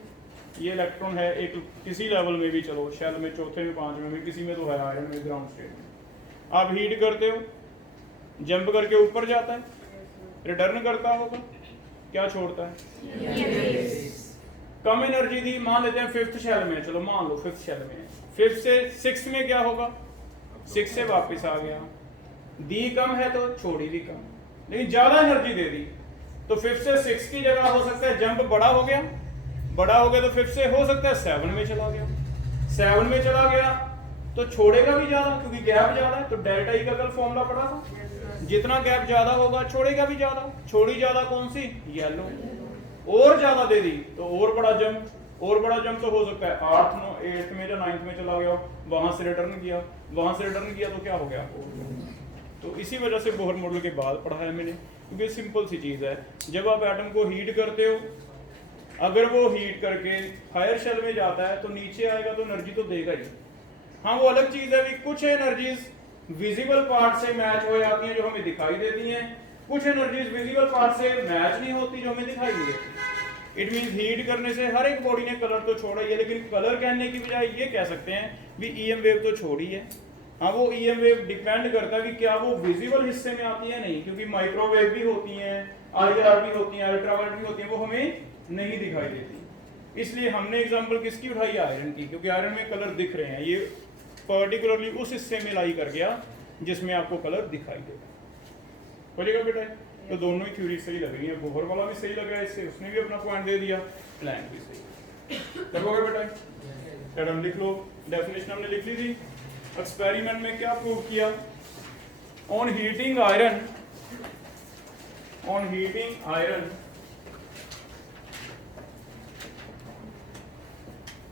ये इलेक्ट्रॉन है एक किसी लेवल में भी, चलो शेल में, चौथे में, पांचवें में, किसी में तो है, आयरन में ग्राउंड स्टेट में। आप हीट करते हो, जंप करके ऊपर जाता है, रिटर्न करता होगा, क्या छोड़ता है, कम एनर्जी दी, मान लेते हैं फिफ्थ शेल में, चलो मान लो फिफ्थ शेल में, फिफ्थ से सिक्स में क्या होगा, सिक्स से वापस आ गया, दी कम है तो छोड़ी भी कम, लेकिन ज्यादा एनर्जी दे दी तो फिफ्थ से सिक्स की जगह हो सकता है जंप बड़ा हो गया तो फिफ्थ से हो सकता है सेवन में चला गया, सेवन में चला गया तो छोड़ेगा भी ज्यादा, क्योंकि गैप ज्यादा है। तो डेल्टा ई का कल फॉर्मूला पढ़ा था, जितना गैप ज्यादा होगा छोड़ेगा भी ज्यादा, छोड़ी ज्यादा कौन सी, येलो। और ज्यादा दे दी तो और बड़ा जंप तो हो सकता है 8th 8th में या 9th में चला गया, वहां से रिटर्न किया तो क्या हो गया। तो इसी वजह से बोहर मॉडल के बाद पढ़ा है मैंने, क्योंकि सिंपल सी चीज है, जब आप एटम को हीट करते हो, अगर वो हीट करके हायर शेल में जाता है तो नीचे आएगा तो एनर्जी तो देगा ही। हाँ, वो अलग चीज है भी, कुछ एनर्जीज विजिबल पार्ट से मैच हो जाती हैं जो हमें दिखाई देती हैं, कुछ एनर्जीज विजिबल पार्ट से मैच नहीं होती जो हमें दिखाई नहीं देती। इट मींस हीट करने से हर एक बॉडी ने कलर तो छोड़ा ही है, लेकिन कलर कहने की बजाय ये कह सकते हैं भी ईएम वेव तो छोड़ी है। हाँ, वो ईएम वेव डिपेंड करता है कि क्या वो विजिबल हिस्से में आती है, नहीं, क्योंकि माइक्रोवेव भी होती हैं, आईआर भी होती हैं, अल्ट्रावायलेट भी होती हैं, वो हमें नहीं दिखाई देती। इसलिए हमने एग्जांपल किसकी उठाई, आयरन की, क्योंकि आयरन में कलर दिख रहे हैं। ये पर्टिकुलरली उस हिस्से में लाई कर गया जिसमें आपको कलर दिखाई देगा। बोलिएगा बेटा, तो दोनों ही थ्योरी सही लग रही है, बोहर वाला भी सही लग रहा है, इससे उसने भी अपना पॉइंट दे दिया, प्लैंक भी सही। करोगे बेटा, मैडम लिख लो, डेफिनेशन हमने लिख ली थी। एक्सपेरिमेंट में क्या प्रूव किया, on heating iron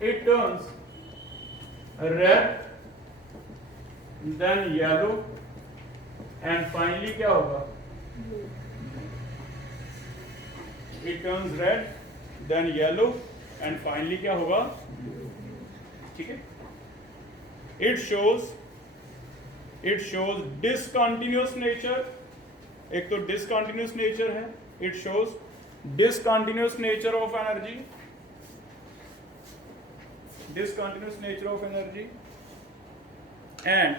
it turns red, then yellow, and finally क्या होगा? It turns red, then yellow, and finally क्या होगा? ठीक है। It shows discontinuous nature. एक तो डिसकंटिन्यूअस नेचर है, it shows discontinuous nature of energy, discontinuous nature of energy, and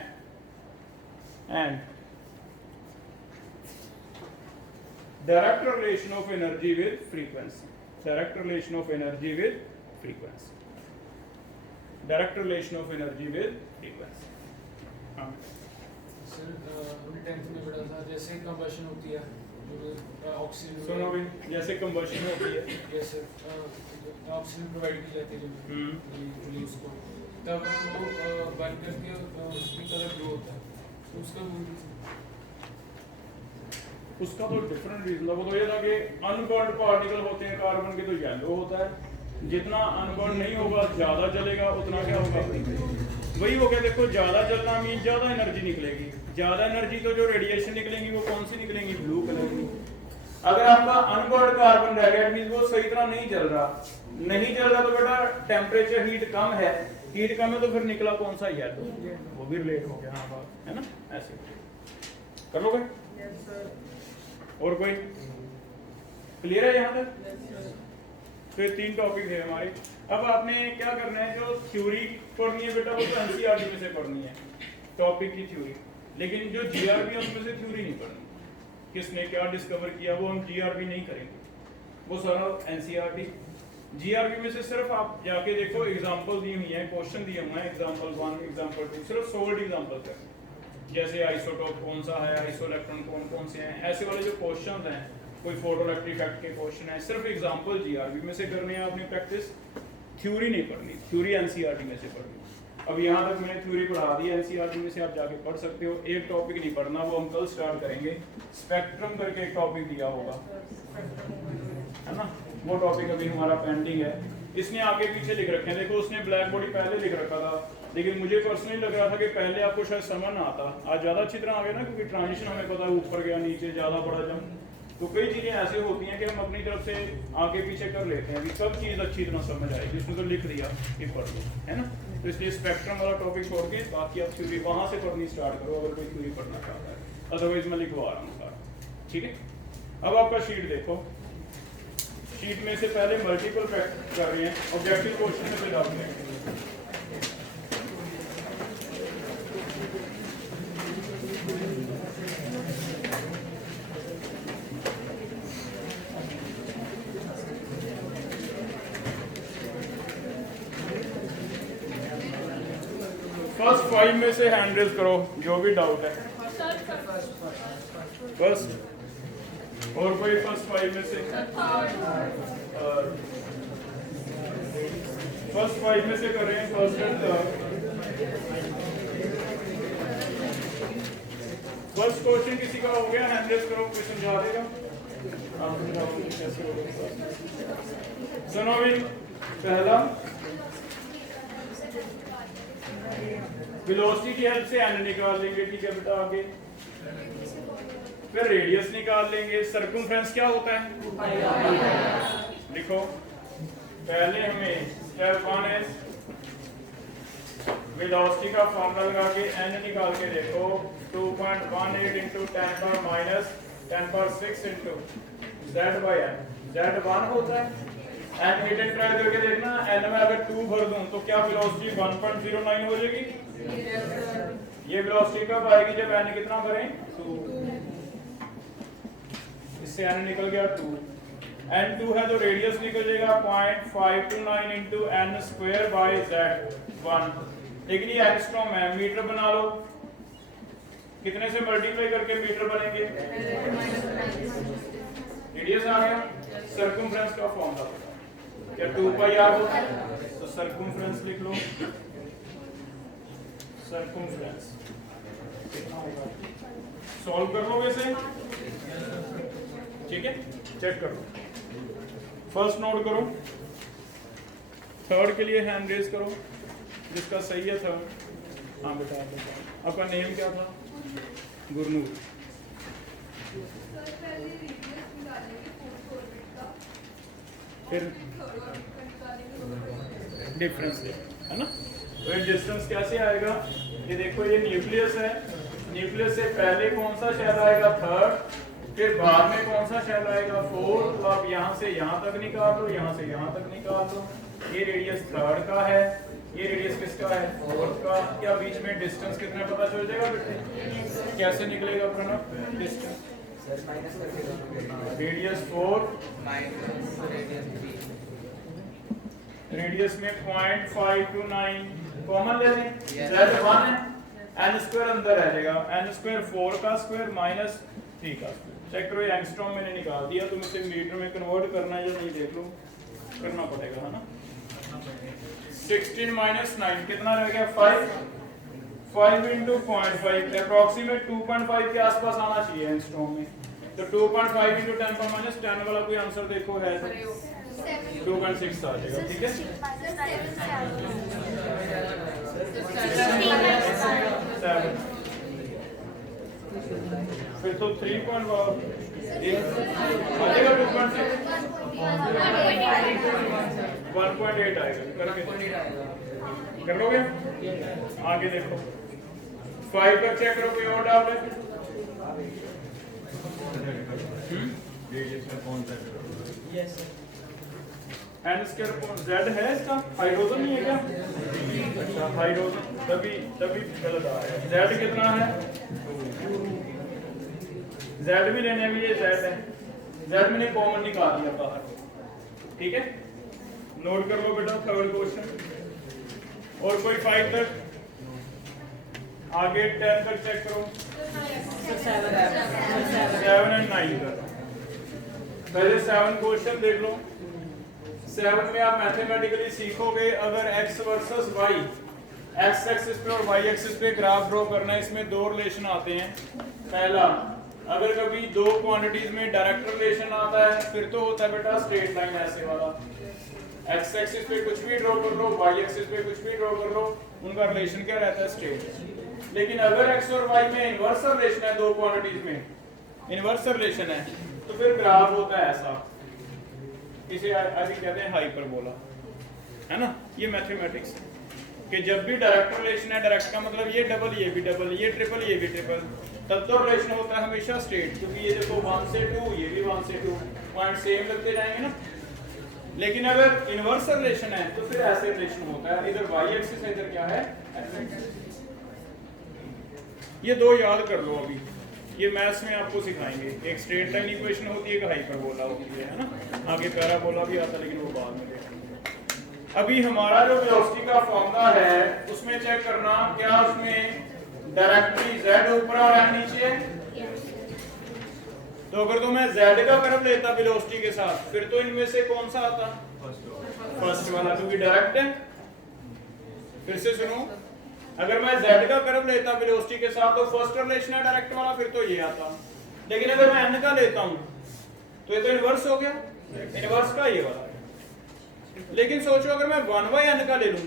direct relation of energy with frequency, direct relation of energy with frequency, direct relation of energy with frequency. हाँ sir हमने 10th में पढ़ा था जैसे combustion होती है oxygen, सुनो भी, जैसे कंबशन होती है, यस सर, ऑक्सीजन प्रोवाइड की जाती है जब रिलीज को, तब वो बर्न करके उसकी कलर ब्लू होता है, तो उसका तो डिफरेंट रीजन था। वो तो ये था कि अनबर्न्ड पार्टिकल होते हैं कार्बन के, तो येलो होता है। जितना अनबर्न नहीं होगा ज्यादा जलेगा, उतना क्या होगा? वही हो गया। देखो ज्यादा जलना मीन ज्यादा एनर्जी निकलेगी, ज्यादा एनर्जी तो जो रेडिएशन निकलेंगी वो कौन सी निकलेंगी? ब्लू कलर की। अगर आपका अनबर्न्ड कार्बन रह गया मीन वो सही तरह नहीं जल रहा, नहीं जल रहा तो बेटा टेम्परेचर हीट कम है, हीट कम है तो फिर निकला कौन सा? येलो, वो भी रिलेट हो गया। हाँ बात है ना, ऐसे कर लोगे? और कोई क्लियर है यहाँ तक? तो ये 3 टॉपिक है हमारे। अब आपने क्या करना है, जो थ्योरी पढ़नी है बेटा वो तो एनसीईआरटी में से पढ़नी है, टॉपिक की थ्योरी। लेकिन जो जीआरबी है उसमें से थ्योरी नहीं पढ़नी, किसने क्या डिस्कवर किया वो हम जीआरबी नहीं करेंगे, वो सारा एनसीईआरटी। जीआरबी में से सिर्फ आप जाके देखो, एग्जांपल दी हुई है, क्वेश्चन दिए हुए हैं, एग्जांपल 1 एग्जांपल 2, सिर्फ सोल्ड एग्जांपल कर, जैसे आइसोटोप कौन सा है, आइसोइलेक्ट्रॉन कौन कौन से हैं, ऐसे वाले जो क्वेश्चंस हैं, कोई फोटोइलेक्ट्रिक इफेक्ट के क्वेश्चन है, सिर्फ एग्जांपल जीआरबी में से करने हैं आपने प्रैक्टिस, थ्योरी नहीं पढ़नी, थ्योरी एनसीईआरटी में से पढ़नी। अब यहाँ तक मैंने थ्योरी पढ़ा दी है, एनसीईआरटी में से आप जाके पढ़ सकते हो। एक टॉपिक नहीं पढ़ना, वो हम कल स्टार्ट करेंगे, स्पेक्ट्रम करके एक टॉपिक दिया होगा, है ना, वो टॉपिक अभी हमारा पेंडिंग है। इसने आगे पीछे लिख रखे हैं, देखो उसने ब्लैक बॉडी पहले लिख रखा था, लेकिन मुझे पर्सनली लग रहा था कि पहले आपको शायद समझ ना आता, आज ज़्यादा अच्छी तरह आ गया ना, क्योंकि ट्रांजिशन हमें पता है, ऊपर गया नीचे, ज़्यादा बड़ा जम, तो कई चीज़ें ऐसी होती हैं कि हम अपनी तरफ से आगे पीछे कर लेते हैं, सब चीज़ अच्छी तरह समझ आएगी, उसने तो लिख दिया कि पढ़ लो, है ना। तो इसलिए स्पेक्ट्रम वाला टॉपिक छोड़ के बाकी आप थ्योरी वहाँ से पढ़नी स्टार्ट करो, अगर कोई थ्योरी पढ़ना चाहता है, अदरवाइज मैं लिखवा रहा हूँ सारा, ठीक है। अब आपका शीट देखो, शीट में से पहले मल्टीपल कर रहे हैं, ऑब्जेक्टिव क्वेश्चन में फिर डालते हैं। फर्स्ट 5 में से हैंड रेज करो जो भी डाउट है, फर्स्ट, और कोई फर्स्ट 5 में से, फर्स्ट 5 में से कर रहे हैं, first and third. First question किसी का हो गया, हैंड रेज करो, कोई समझा देगा, आप समझाओगे कैसे होगा। सुनो भी, पहला वेलोसिटी की हेल्प से एन निकाल लेंगे, ठीक है बेटा, आगे फिर रेडियस निकाल लेंगे। सर्कमफ्रेंस क्या होता है, लिखो, पहले हमें स्टेप 1 है वेलोसिटी का फॉर्मूला लगा के एन निकाल के देखो, 2.18 इंटू 10⁻⁻⁰ इंटू z/n, z1 होता है। एन हिट एंड ट्राई करके देखना, एन में अगर 2 भर दूं तो क्या वेलोसिटी 1.09 हो जाएगी? ये वेलोसिटी कब आएगी? जब एन कितना भरें? 2। इससे एन निकल गया 2, n2 है तो रेडियस निकल जाएगा 0.529 into N square by z1। लेकिन ये एंगस्ट्रॉम है, मीटर बना लो, कितने से मल्टीप्लाई करके मीटर बनेंगे? रेडियस आ गया, सर्कमफ्रेंस का फॉर्मूला क्या 2πr होता है, तो सर्कमफ्रेंस लिख लो, सर्कमफ्रेंस कितना होगा, सॉल्व कर लो वैसे, ठीक है, चेक करो। फर्स्ट नोट करो, थर्ड के लिए हैंड रेज करो जिसका सही है थर्ड। हाँ बेटा आप बताओ, आपका नेम क्या था? गुरनूर। फिर डिफरेंस है ना, तो ये डिस्टेंस कैसे आएगा? ये देखो ये न्यूक्लियस है, न्यूक्लियस से पहले कौन सा शेल आएगा? थर्ड, फिर बाद में कौन सा शेल आएगा? फोर्थ। तो आप यहाँ से यहाँ तक निकाल लो, यहाँ से यहाँ तक निकाल लो। ये रेडियस थर्ड का है, ये रेडियस किसका है? फोर्थ का। क्या बीच में डिस्टेंस कितना पता चल जाएगा बेटे? कैसे निकलेगा प्रणव डिस्टेंस? रेडियस 4 रेडियस में 0.5 to 9 कॉमन ले लें, z1 है, n स्क्वायर अंदर रह जाएगा, n स्क्वायर 4 का स्क्वायर माइनस 3 का स्क्वायर। चेक करो ये एंगस्ट्रॉम मैंने निकाल दिया, तुम इसे मीटर में कन्वर्ट करना है या नहीं देख लो, करना पड़ेगा है ना। 16 माइनस 9 कितना रह गया? 5। 5 into 0.5 अप्रोक्सीमेट 2.5 के आसपास आना चाहिए एंगस्ट्रॉम में। तो 2.5 into 10 पर माइनस 10 वाला कोई आंसर देखो है तो 2.6 आ जाएगा। ठीक है, 7 फिर तो 3 आ जाएगा, 2.6 1.8 आएगा। करके कर लोगे? आगे देखो 5 पर चेक करो, कोई और डाउट है? एन स्क्वायर अपॉन जेड है इसका, हाइड्रोजन नहीं है क्या? अच्छा हाइड्रोजन, तभी गलत आ रहा है। जेड कितना है? जेड भी लेने भी ये जेड है, जेड मैंने कॉमन निकाल दिया बाहर। ठीक है, नोट कर लो बेटा थर्ड क्वेश्चन। और कोई 5 तक? आगे 10 तक चेक करो, 7 and 9 तक। पहले 7 क्वेश्चन देख लो। 7 में आप मैथमेटिकली सीखोगे अगर x versus y, x axis पे और y एक्सिस पे ग्राफ ड्रॉ करना है। इसमें दो रिलेशन आते हैं। पहला, अगर कभी दो क्वांटिटीज में डायरेक्ट रिलेशन आता है फिर तो होता है बेटा स्ट्रेट लाइन ऐसे वाला। x एक्सिस पे कुछ भी ड्रॉ कर लो, y एक्सिस पे कुछ भी ड्रॉ कर लो, उनका रिलेशन क्या रहता है? स्ट्रेट। लेकिन अगर x और y में इनवर्स रिलेशन है, दो क्वांटिटीज में इनवर्स रिलेशन है, तो फिर ग्राफ होता है ऐसा, इसे अभी कहते हैं हाइपरबोला, है ना। ये मैथमेटिक्स कि जब भी डायरेक्ट रिलेशन है, डायरेक्ट का मतलब ये डबल ये भी डबल, ये ट्रिपल ये भी ट्रिपल, तब तो रिलेशन होता है हमेशा स्ट्रेट, क्योंकि ये देखो 1 से 2, ये भी 1 से 2, पॉइंट सेम लगते जाएंगे ना। लेकिन अगर इनवर्स रिलेशन है तो फिर ऐसे रिलेशन होता है, इधर y एक्सिस है, इधर क्या है x एक्सिस। ये दो याद कर लो अभी, ये मैथ्स में आपको सिखाएंगे। एक स्ट्रेट लाइन इक्वेशन होती है, एक हाइपरबोला होती है ना। आगे पैराबोला भी आता है लेकिन वो बाद में देखेंगे। अभी हमारा जो वेलोसिटी का फॉर्मूला है उसमें चेक करना क्या उसमें डायरेक्टली z ऊपर और m नीचे है। तो अगर तो मैं z का कर्व लेता वेलोसिटी के साथ फिर तो इनमें से कौन सा आता? फर्स्ट वाला, क्योंकि डायरेक्ट है। फिर से सुनो, अगर मैं z का कर्व लेता वेलोसिटी के साथ तो फर्स्ट रिलेशन है डायरेक्ट वाला, फिर तो ये आता। लेकिन अगर मैं n का लेता हूं तो ये तो इनवर्स हो गया, इनवर्स का ये वाला। लेकिन सोचो अगर मैं 1/n का ले लूं,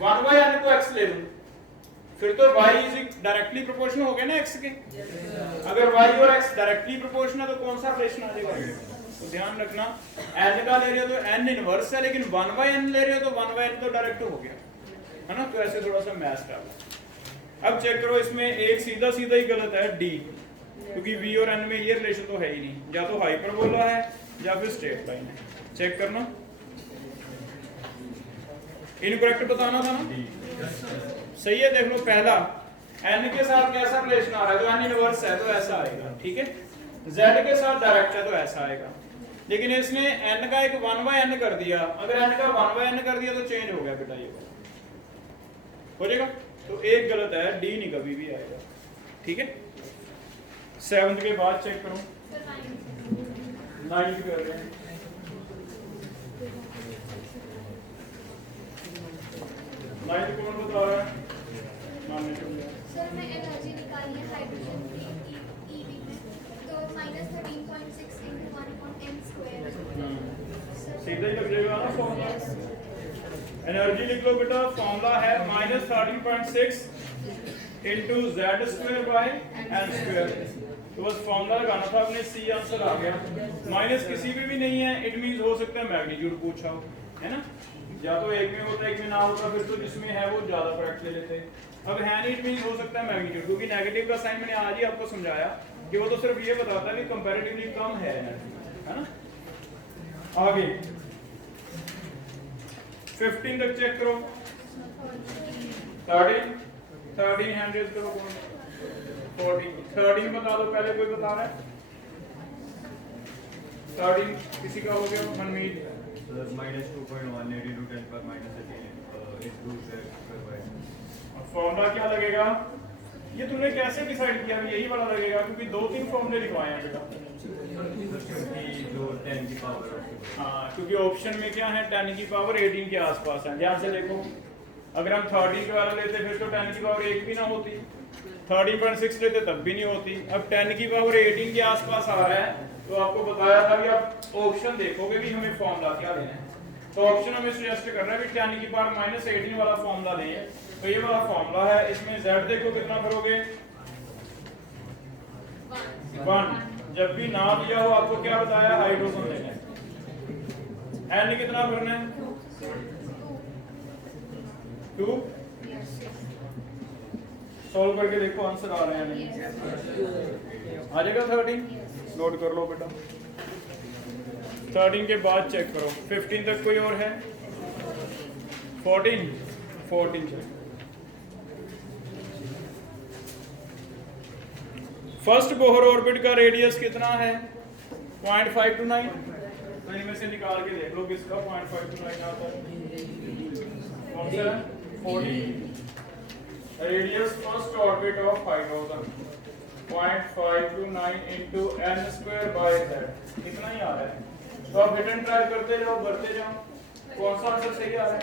1/n को x ले लूं, फिर तो y इज डायरेक्टली प्रोपोर्शनल हो गया ना x के। अगर y और x डायरेक्टली प्रोपोर्शनल है तो कौन सा रिलेशन आ जाएगा? तो ध्यान रखना, n का ले रहे हो तो n इनवर्स है, लेकिन 1/n ले रहे हो तो 1/n तो डायरेक्ट हो गया, है ना। तो ऐसे थोड़ा सा मैच डालो। अब चेक करो, इसमें एक सीधा सीधा ही गलत है d, क्योंकि v और n में ये रिलेशन तो है ही नहीं, या तो हाइपरबोला है या फिर स्ट्रेट लाइन है। चेक करना, इनकरेक्ट बताना था ना। सही है, देख लो पहला n के साथ कैसा रिलेशन आ रहा है, तो n इनवर्स है तो ऐसा आएगा। ठीक है, z के साथ डायरेक्ट है तो ऐसा आएगा। लेकिन इसने n का एक 1/n कर दिया, अगर n का 1/n कर दिया तो चेंज हो गया बेटा, ये हो जाएगा। तो एक गलत है, d नहीं कभी भी आएगा। ठीक है, 7th के बाद चेक करो, 9th कर रहे हैं। 9th कौन बता रहा है? सर मैं एनर्जी निकाली है हाइड्रोजन की ईवी में, तो -13.6 × 1/m²। सीधा ही लग एनर्जी लिख लो बेटा, फॉर्मूला है -13.6 into Z square by n square. तो बस फॉर्मूला लगाना था अपने, सी आंसर आ गया। माइनस किसी में भी नहीं है, इट मींस हो सकता है मैग्नीट्यूड पूछा हो, है ना, या तो एक में होता है एक में ना होता, फिर तो जिसमें है वो ज्यादा करेक्ट ले लेते। अब है नहीं, इट मींस हो सकता है मैग्नीट्यूड, क्योंकि नेगेटिव का साइन मैंने आज ही आपको समझाया कि वो तो सिर्फ ये बताता है कि कंपैरेटिवली कम है एनर्जी, है ना। आगे 15 तक चेक करो, 13 हैंड रेज करो, 14 बता दो, पहले कोई बता रहा है? 13 किसी का हो गया? मनमीत -2.18 into 10 पर -18 into फॉर्मूला क्या लगेगा? ये तुमने कैसे डिसाइड किया यही वाला लगेगा? क्योंकि 2-3 फॉर्मूले लिखवाए हैं बेटा। जो 10 की पावर, हाँ, क्योंकि ऑप्शन में क्या है, 10 की पावर 18 के आसपास है। ध्यान से देखो, अगर हम 13 के वाला लेते फिर तो 10 की पावर 1 भी ना होती, 13.6 लेते तब भी नहीं होती। अब 10 की पावर 18 के आसपास आ रहा है, तो आपको बताया था कि आप ऑप्शन देखोगे भी हमें फॉर्मूला क्या लेना है। तो ऑप्शन हमें सजेस्ट कर रहा है कि 10 की पावर -18 वाला फॉर्मूला लें। तो ये वाला फॉर्मूला है, इसमें z देखो कितना भरोगे? 1। जब भी नाम दिया हो आपको क्या बताया, हाइड्रोजन लेना है। n कितना भरना है? 2। सॉल्व करके देखो आंसर आ रहे हैं नहीं, आ जाएगा 13। नोट कर लो बेटा, 13 के बाद चेक करो 15 तक। कोई और है? 14 चेक। फर्स्ट बोहर ऑर्बिट का रेडियस कितना है? 0.5 to 9। तो इनमें से निकाल के देख लो किसका 0.5 to 9 आता है। कौन सा? 14। Radius first orbit of hydrogen 0.5 to 9 into n square by z, कितना ही आ रहा है? तो आप हिट एंड ट्राई करते जाओ, भरते जाओ, कौन सा आंसर सही आ रहा है?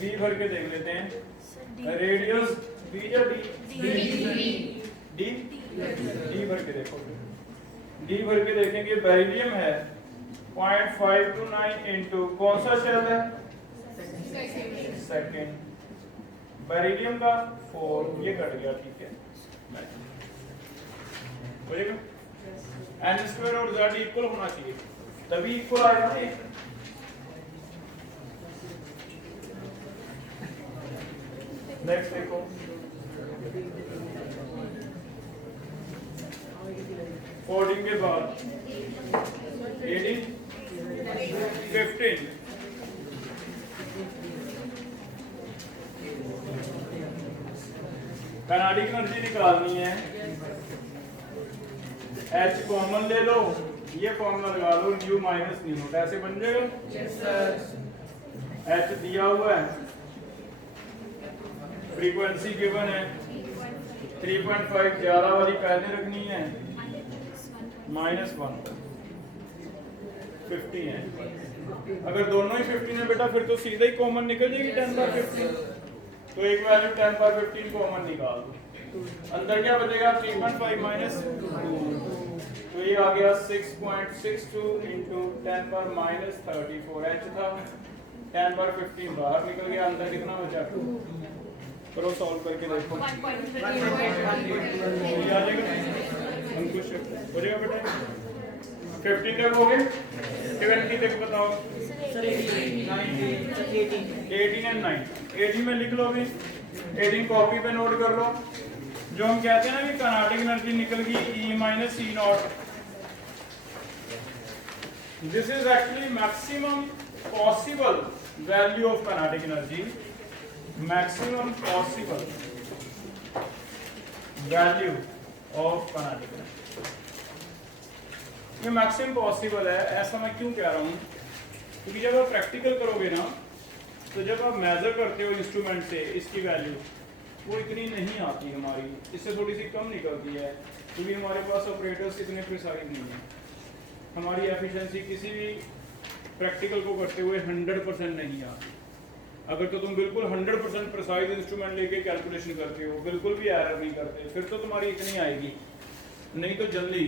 बी भर के देख लेते हैं। रेडियस बी या डी? डी भर के देखो, डी भर के देखेंगे। बेरिलियम है 0.5 to 9 इंटू कौन सा शेल है? सेकंड। बेरिलियम का 4, ये कट गया, ठीक है, हो जाएगा। एन स्क्वायर और जेड इक्वल होना चाहिए, तभी इक्वल आएगा ना ये। नेक्स्ट देखो, 14 के बाद 18, 15। काइनेटिक एनर्जी निकालनी है, H कॉमन ले लो, ये फॉर्मूला लगा लो, न्यू माइनस न्यू, ऐसे बन जाएगा। Yes sir. H दिया हुआ है, फ्रीक्वेंसी गिवन है 3.5, ज्यादा वाली पहले रखनी है, -1 50 है। अगर दोनों ही 15 है बेटा फिर तो सीधा ही कॉमन निकल जाएगी 10/15। तो एक वैल्यू 10/15 कॉमन निकाल दो, अंदर क्या बचेगा? 3.5 माइनस 2, तो ये आ गया 6.62 इंटू 10⁻34। H था 10/15 बाहर निकल गया, अंदर कितना बचा? करो सॉल्व करके देखो, ये आ जाएगा, अंकुश हो जाएगा बेटा। 15 तक हो गए, 20 तक बताओ। 18 एंड 9, 18 में लिख लो अभी, 18 कॉपी पे नोट कर लो। जो हम कहते हैं ना कि काइनेटिक एनर्जी निकल गई E - E0, this is actually maximum possible value of kinetic energy, maximum possible value of kinetic energy. ये मैक्सिमम पॉसिबल है, ऐसा मैं क्यों कह रहा हूँ? क्योंकि जब आप प्रैक्टिकल करोगे ना, तो जब आप मेजर करते हो इंस्ट्रूमेंट से इसकी वैल्यू, वो इतनी नहीं आती हमारी, इससे थोड़ी सी कम निकलती है, क्योंकि हमारे पास ऑपरेटर्स इतने प्रिसाइज नहीं है। हमारी एफिशिएंसी किसी भी प्रैक्टिकल को करते हुए 100% नहीं आती। अगर तो तुम बिल्कुल 100% प्रिसाइज इंस्ट्रूमेंट लेके कैलकुलेशन करते हो, बिल्कुल भी एरर नहीं करते, फिर तो तुम्हारी इतनी आएगी, नहीं तो जल्दी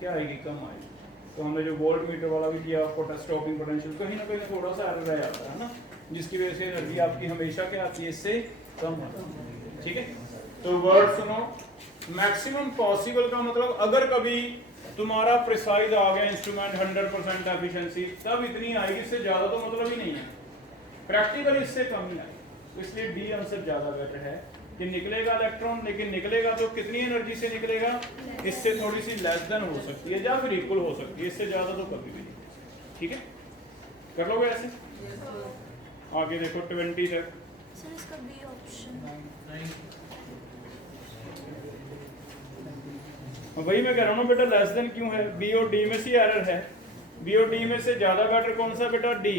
क्या आएगी? कम आएगी। तो हमने जो वोल्ट मीटर वाला भी किया स्टॉपिंग पोटेंशियल, कहीं ना कहीं थोड़ा सा एरर रह जाता है ना, जिसकी वजह से एनर्जी आपकी हमेशा क्या आती है, इससे कम आती है। ठीक है, तो वर्ड सुनो, मैक्सिमम पॉसिबल का मतलब अगर कभी तुम्हारा प्रिसाइज आ गया इंस्ट्रूमेंट 100% एफिशिएंसी, तब इतनी आएगी, इससे ज्यादा तो मतलब ही नहीं है, प्रैक्टिकल इससे कम ही आएगी। तो इसलिए डी आंसर ज्यादा बेटर है कि निकलेगा इलेक्ट्रॉन, लेकिन निकलेगा तो कितनी एनर्जी से निकलेगा, इससे थोड़ी सी लेस देन हो सकती है या फिर इक्वल हो सकती है, इससे ज्यादा तो कभी भी नहीं। ठीक है, कर लोगे ऐसे? आगे देखो 20 तक। सर इसका बी ऑप्शन। वही मैं कह रहा हूँ ना बेटा, लेस देन क्यों है, बी और डी में से एरर है, बी और डी में से ज्यादा बेटर कौन सा बेटा, डी।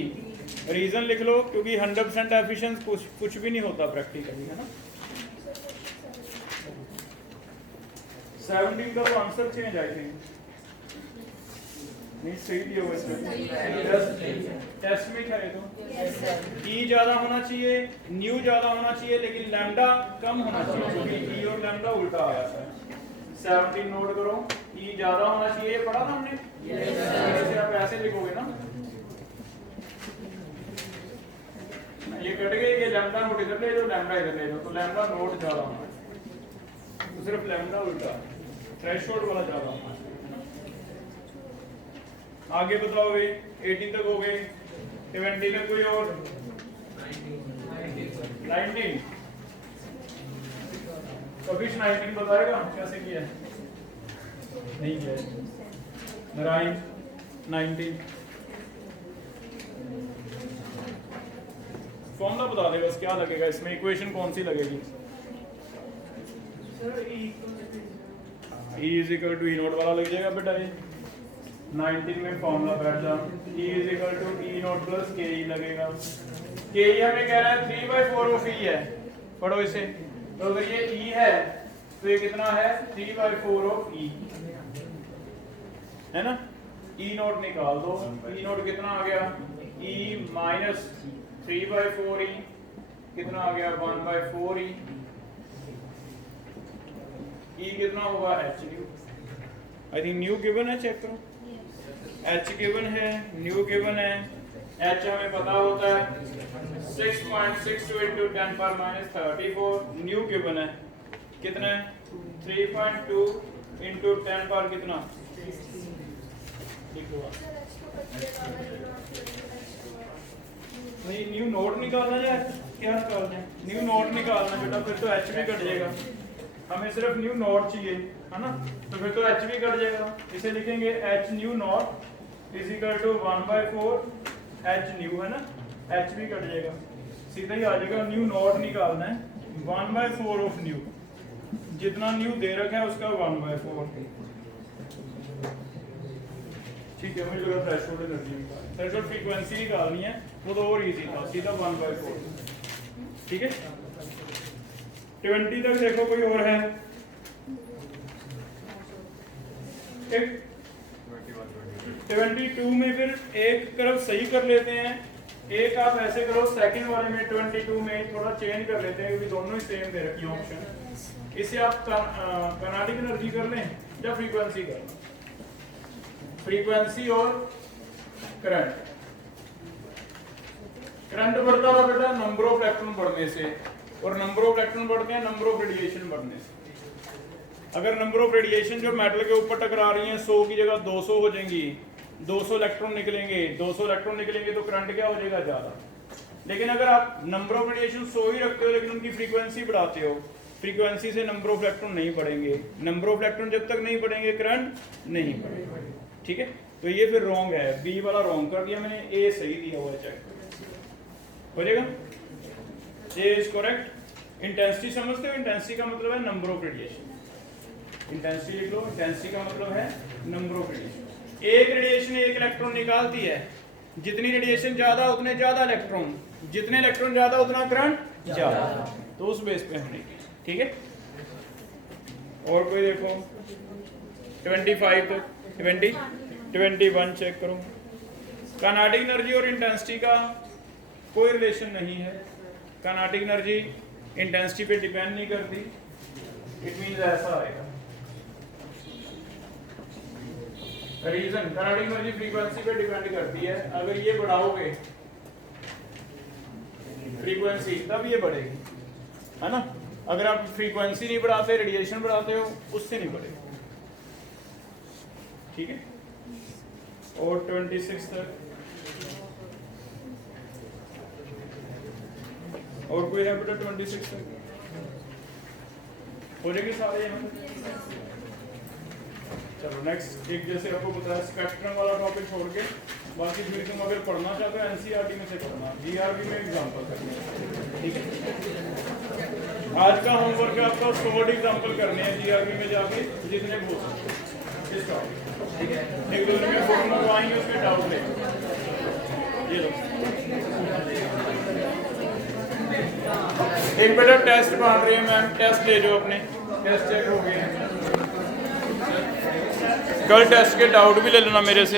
रीजन लिख लो, क्योंकि 100% एफिशिएंस कुछ भी नहीं होता प्रैक्टिकली, है ना। 17 का तो आंसर चेंज आई थिंक, नहीं सही दिया हुआ इसमें, टेस्ट में क्या है तो ई ज्यादा होना चाहिए, न्यू ज्यादा होना चाहिए, लेकिन लैम्डा कम होना चाहिए, क्योंकि ई और लैम्डा उल्टा आया है। 17 नोट करो, ई ज्यादा होना चाहिए, पढ़ा था हमने, जैसे आप ऐसे लिखोगे ना, ये कट गए, ये लैम्डा नोट इधर ले लो, लैम्डा इधर ले लो, तो लैम्डा नोट ज्यादा होना है, तो सिर्फ लैम्डा उल्टा, थ्रेशोल्ड वाला ज्यादा होना है। आगे बताओ भाई, 18 तक हो गए, 20 तक कोई और, 19 कभी 19 बताएगा कैसे किया है, नहीं किया है, नारायण 19 फॉर्मूला बता दे बस, क्या लगेगा इसमें, इक्वेशन कौन सी लगेगी, E is equal to e naught वाला लग जाएगा बेटा, ये 19 में फॉर्मूला बैठ जा, E is equal to e naught plus K E लगेगा, के ई हमें कह रहा है 3/4 ऑफ E है, पढ़ो इसे, तो अगर ये E है तो ये कितना है, 3/4 ऑफ E, है ना। E नोट निकाल दो, E नोट कितना आ गया, E माइनस 3/4 E कितना आ गया, 1/4 E, E कितना होगा, H new, I think new given है, चेक करो, H गिवन है, न्यू गिवन है, H हमें पता होता है 6.62 into 10 power minus 34, new given है कितना है, 3.2 into 10 power कितना, नहीं न्यू नोट निकालना है, क्या निकालना है, न्यू नोट निकालना बेटा, फिर तो H भी कट जाएगा, हमें सिर्फ न्यू नोट चाहिए, है ना, तो फिर तो H भी कट जाएगा, इसे लिखेंगे H nu naught is equal to 1/4 H nu, है ना, H भी कट जाएगा, सीधा ही आ जाएगा, न्यू नोट निकालना है, 1/4 ऑफ न्यू, जितना न्यू दे रखा है उसका 1/4, ठीक है, मुझे लगा थ्रेशोल्ड एनर्जी निकालनी, थ्रेशोल्ड फ्रीक्वेंसी निकालनी है, वो तो और इजी था, सीधा 1/4, ठीक है। 20 तक देखो कोई और है, ठीक, 22 में फिर एक तरफ सही कर लेते हैं, एक आप ऐसे करो, सेकंड वाले में 22 में थोड़ा चेंज कर लेते हैं, क्योंकि दोनों ही सेम दे रखी है ऑप्शन, इसे आप काइनेटिक एनर्जी कर लें या फ्रीक्वेंसी कर लें, फ्रीक्वेंसी और करंट, करंट बढ़ता है बेटा नंबर ऑफ इलेक्ट्रॉन बढ़ने से, और नंबर ऑफ इलेक्ट्रॉन बढ़ते हैं नंबर ऑफ रेडिएशन बढ़ने से। अगर नंबर ऑफ रेडिएशन जो मेटल के ऊपर टकरा रही हैं 100 की जगह 200 हो जाएंगी, 200 इलेक्ट्रॉन निकलेंगे, 200 इलेक्ट्रॉन निकलेंगे तो करंट क्या हो जाएगा, ज्यादा। लेकिन अगर आप नंबर ऑफ रेडिएशन 100 ही रखते हो लेकिन उनकी फ्रीक्वेंसी बढ़ाते हो, फ्रीक्वेंसी से नंबर ऑफ इलेक्ट्रॉन नहीं बढ़ेंगे, नंबर ऑफ इलेक्ट्रॉन जब तक नहीं बढ़ेंगे करंट नहीं बढ़ेगा, ठीक है। तो ये फिर रॉन्ग है, बी वाला रॉन्ग कर दिया मैंने, ए सही दिया हुआ है, चेक हो जाएगा, ए इज करेक्ट। इंटेंसिटी समझते हो, इंटेंसिटी का मतलब है नंबर ऑफ रेडिएशन, इंटेंसिटी लिख लो, इंटेंसिटी का मतलब है नंबर ऑफ रेडिएशन। एक रेडिएशन एक इलेक्ट्रॉन निकालती है, जितनी रेडिएशन ज्यादा उतने ज्यादा इलेक्ट्रॉन, जितने इलेक्ट्रॉन ज्यादा उतना करंट ज्यादा, तो उस बेस पे हमने किया, ठीक है। और कोई देखो 25 तक, 21 चेक करो, काइनेटिक एनर्जी और इंटेंसिटी का कोई रिलेशन नहीं है, काइनेटिक एनर्जी इंटेंसिटी पे डिपेंड नहीं करती, इट मींस ऐसा आएगा रीजन कार्डिक एनर्जी फ्रीक्वेंसी पे डिपेंड करती है। अगर ये बढ़ाओगे फ्रीक्वेंसी तब ये बढ़ेगी, है ना। अगर आप फ्रीक्वेंसी नहीं बढ़ाते, रेडिएशन बढ़ाते हो, उससे नहीं बढ़ेगी। ठीक है। और 26 तक और कोई है बेटा? 26 तक हो जाएगी सारे यहाँ पे। चलो नेक्स्ट एक जैसे आपको बताया स्पेक्ट्रम वाला टॉपिक छोड़ के बाकी फिर तुम अगर पढ़ना चाहते हो एनसीईआरटी में से पढ़ना, जीआरबी में एग्जांपल करना। ठीक है। आज का होमवर्क है आपका 100 एग्जांपल करने हैं जीआरबी में जाके जितने हो सके इस टॉपिक। ठीक है। एक दो में बुक मंगवाएंगे, उसमें डाउट लेंगे। ये लो एक बेटा टेस्ट बांट रही है मैम, टेस्ट ले जाओ अपने, टेस्ट चेक हो गए हैं। कल टेस्ट के डाउट भी ले लेना मेरे से।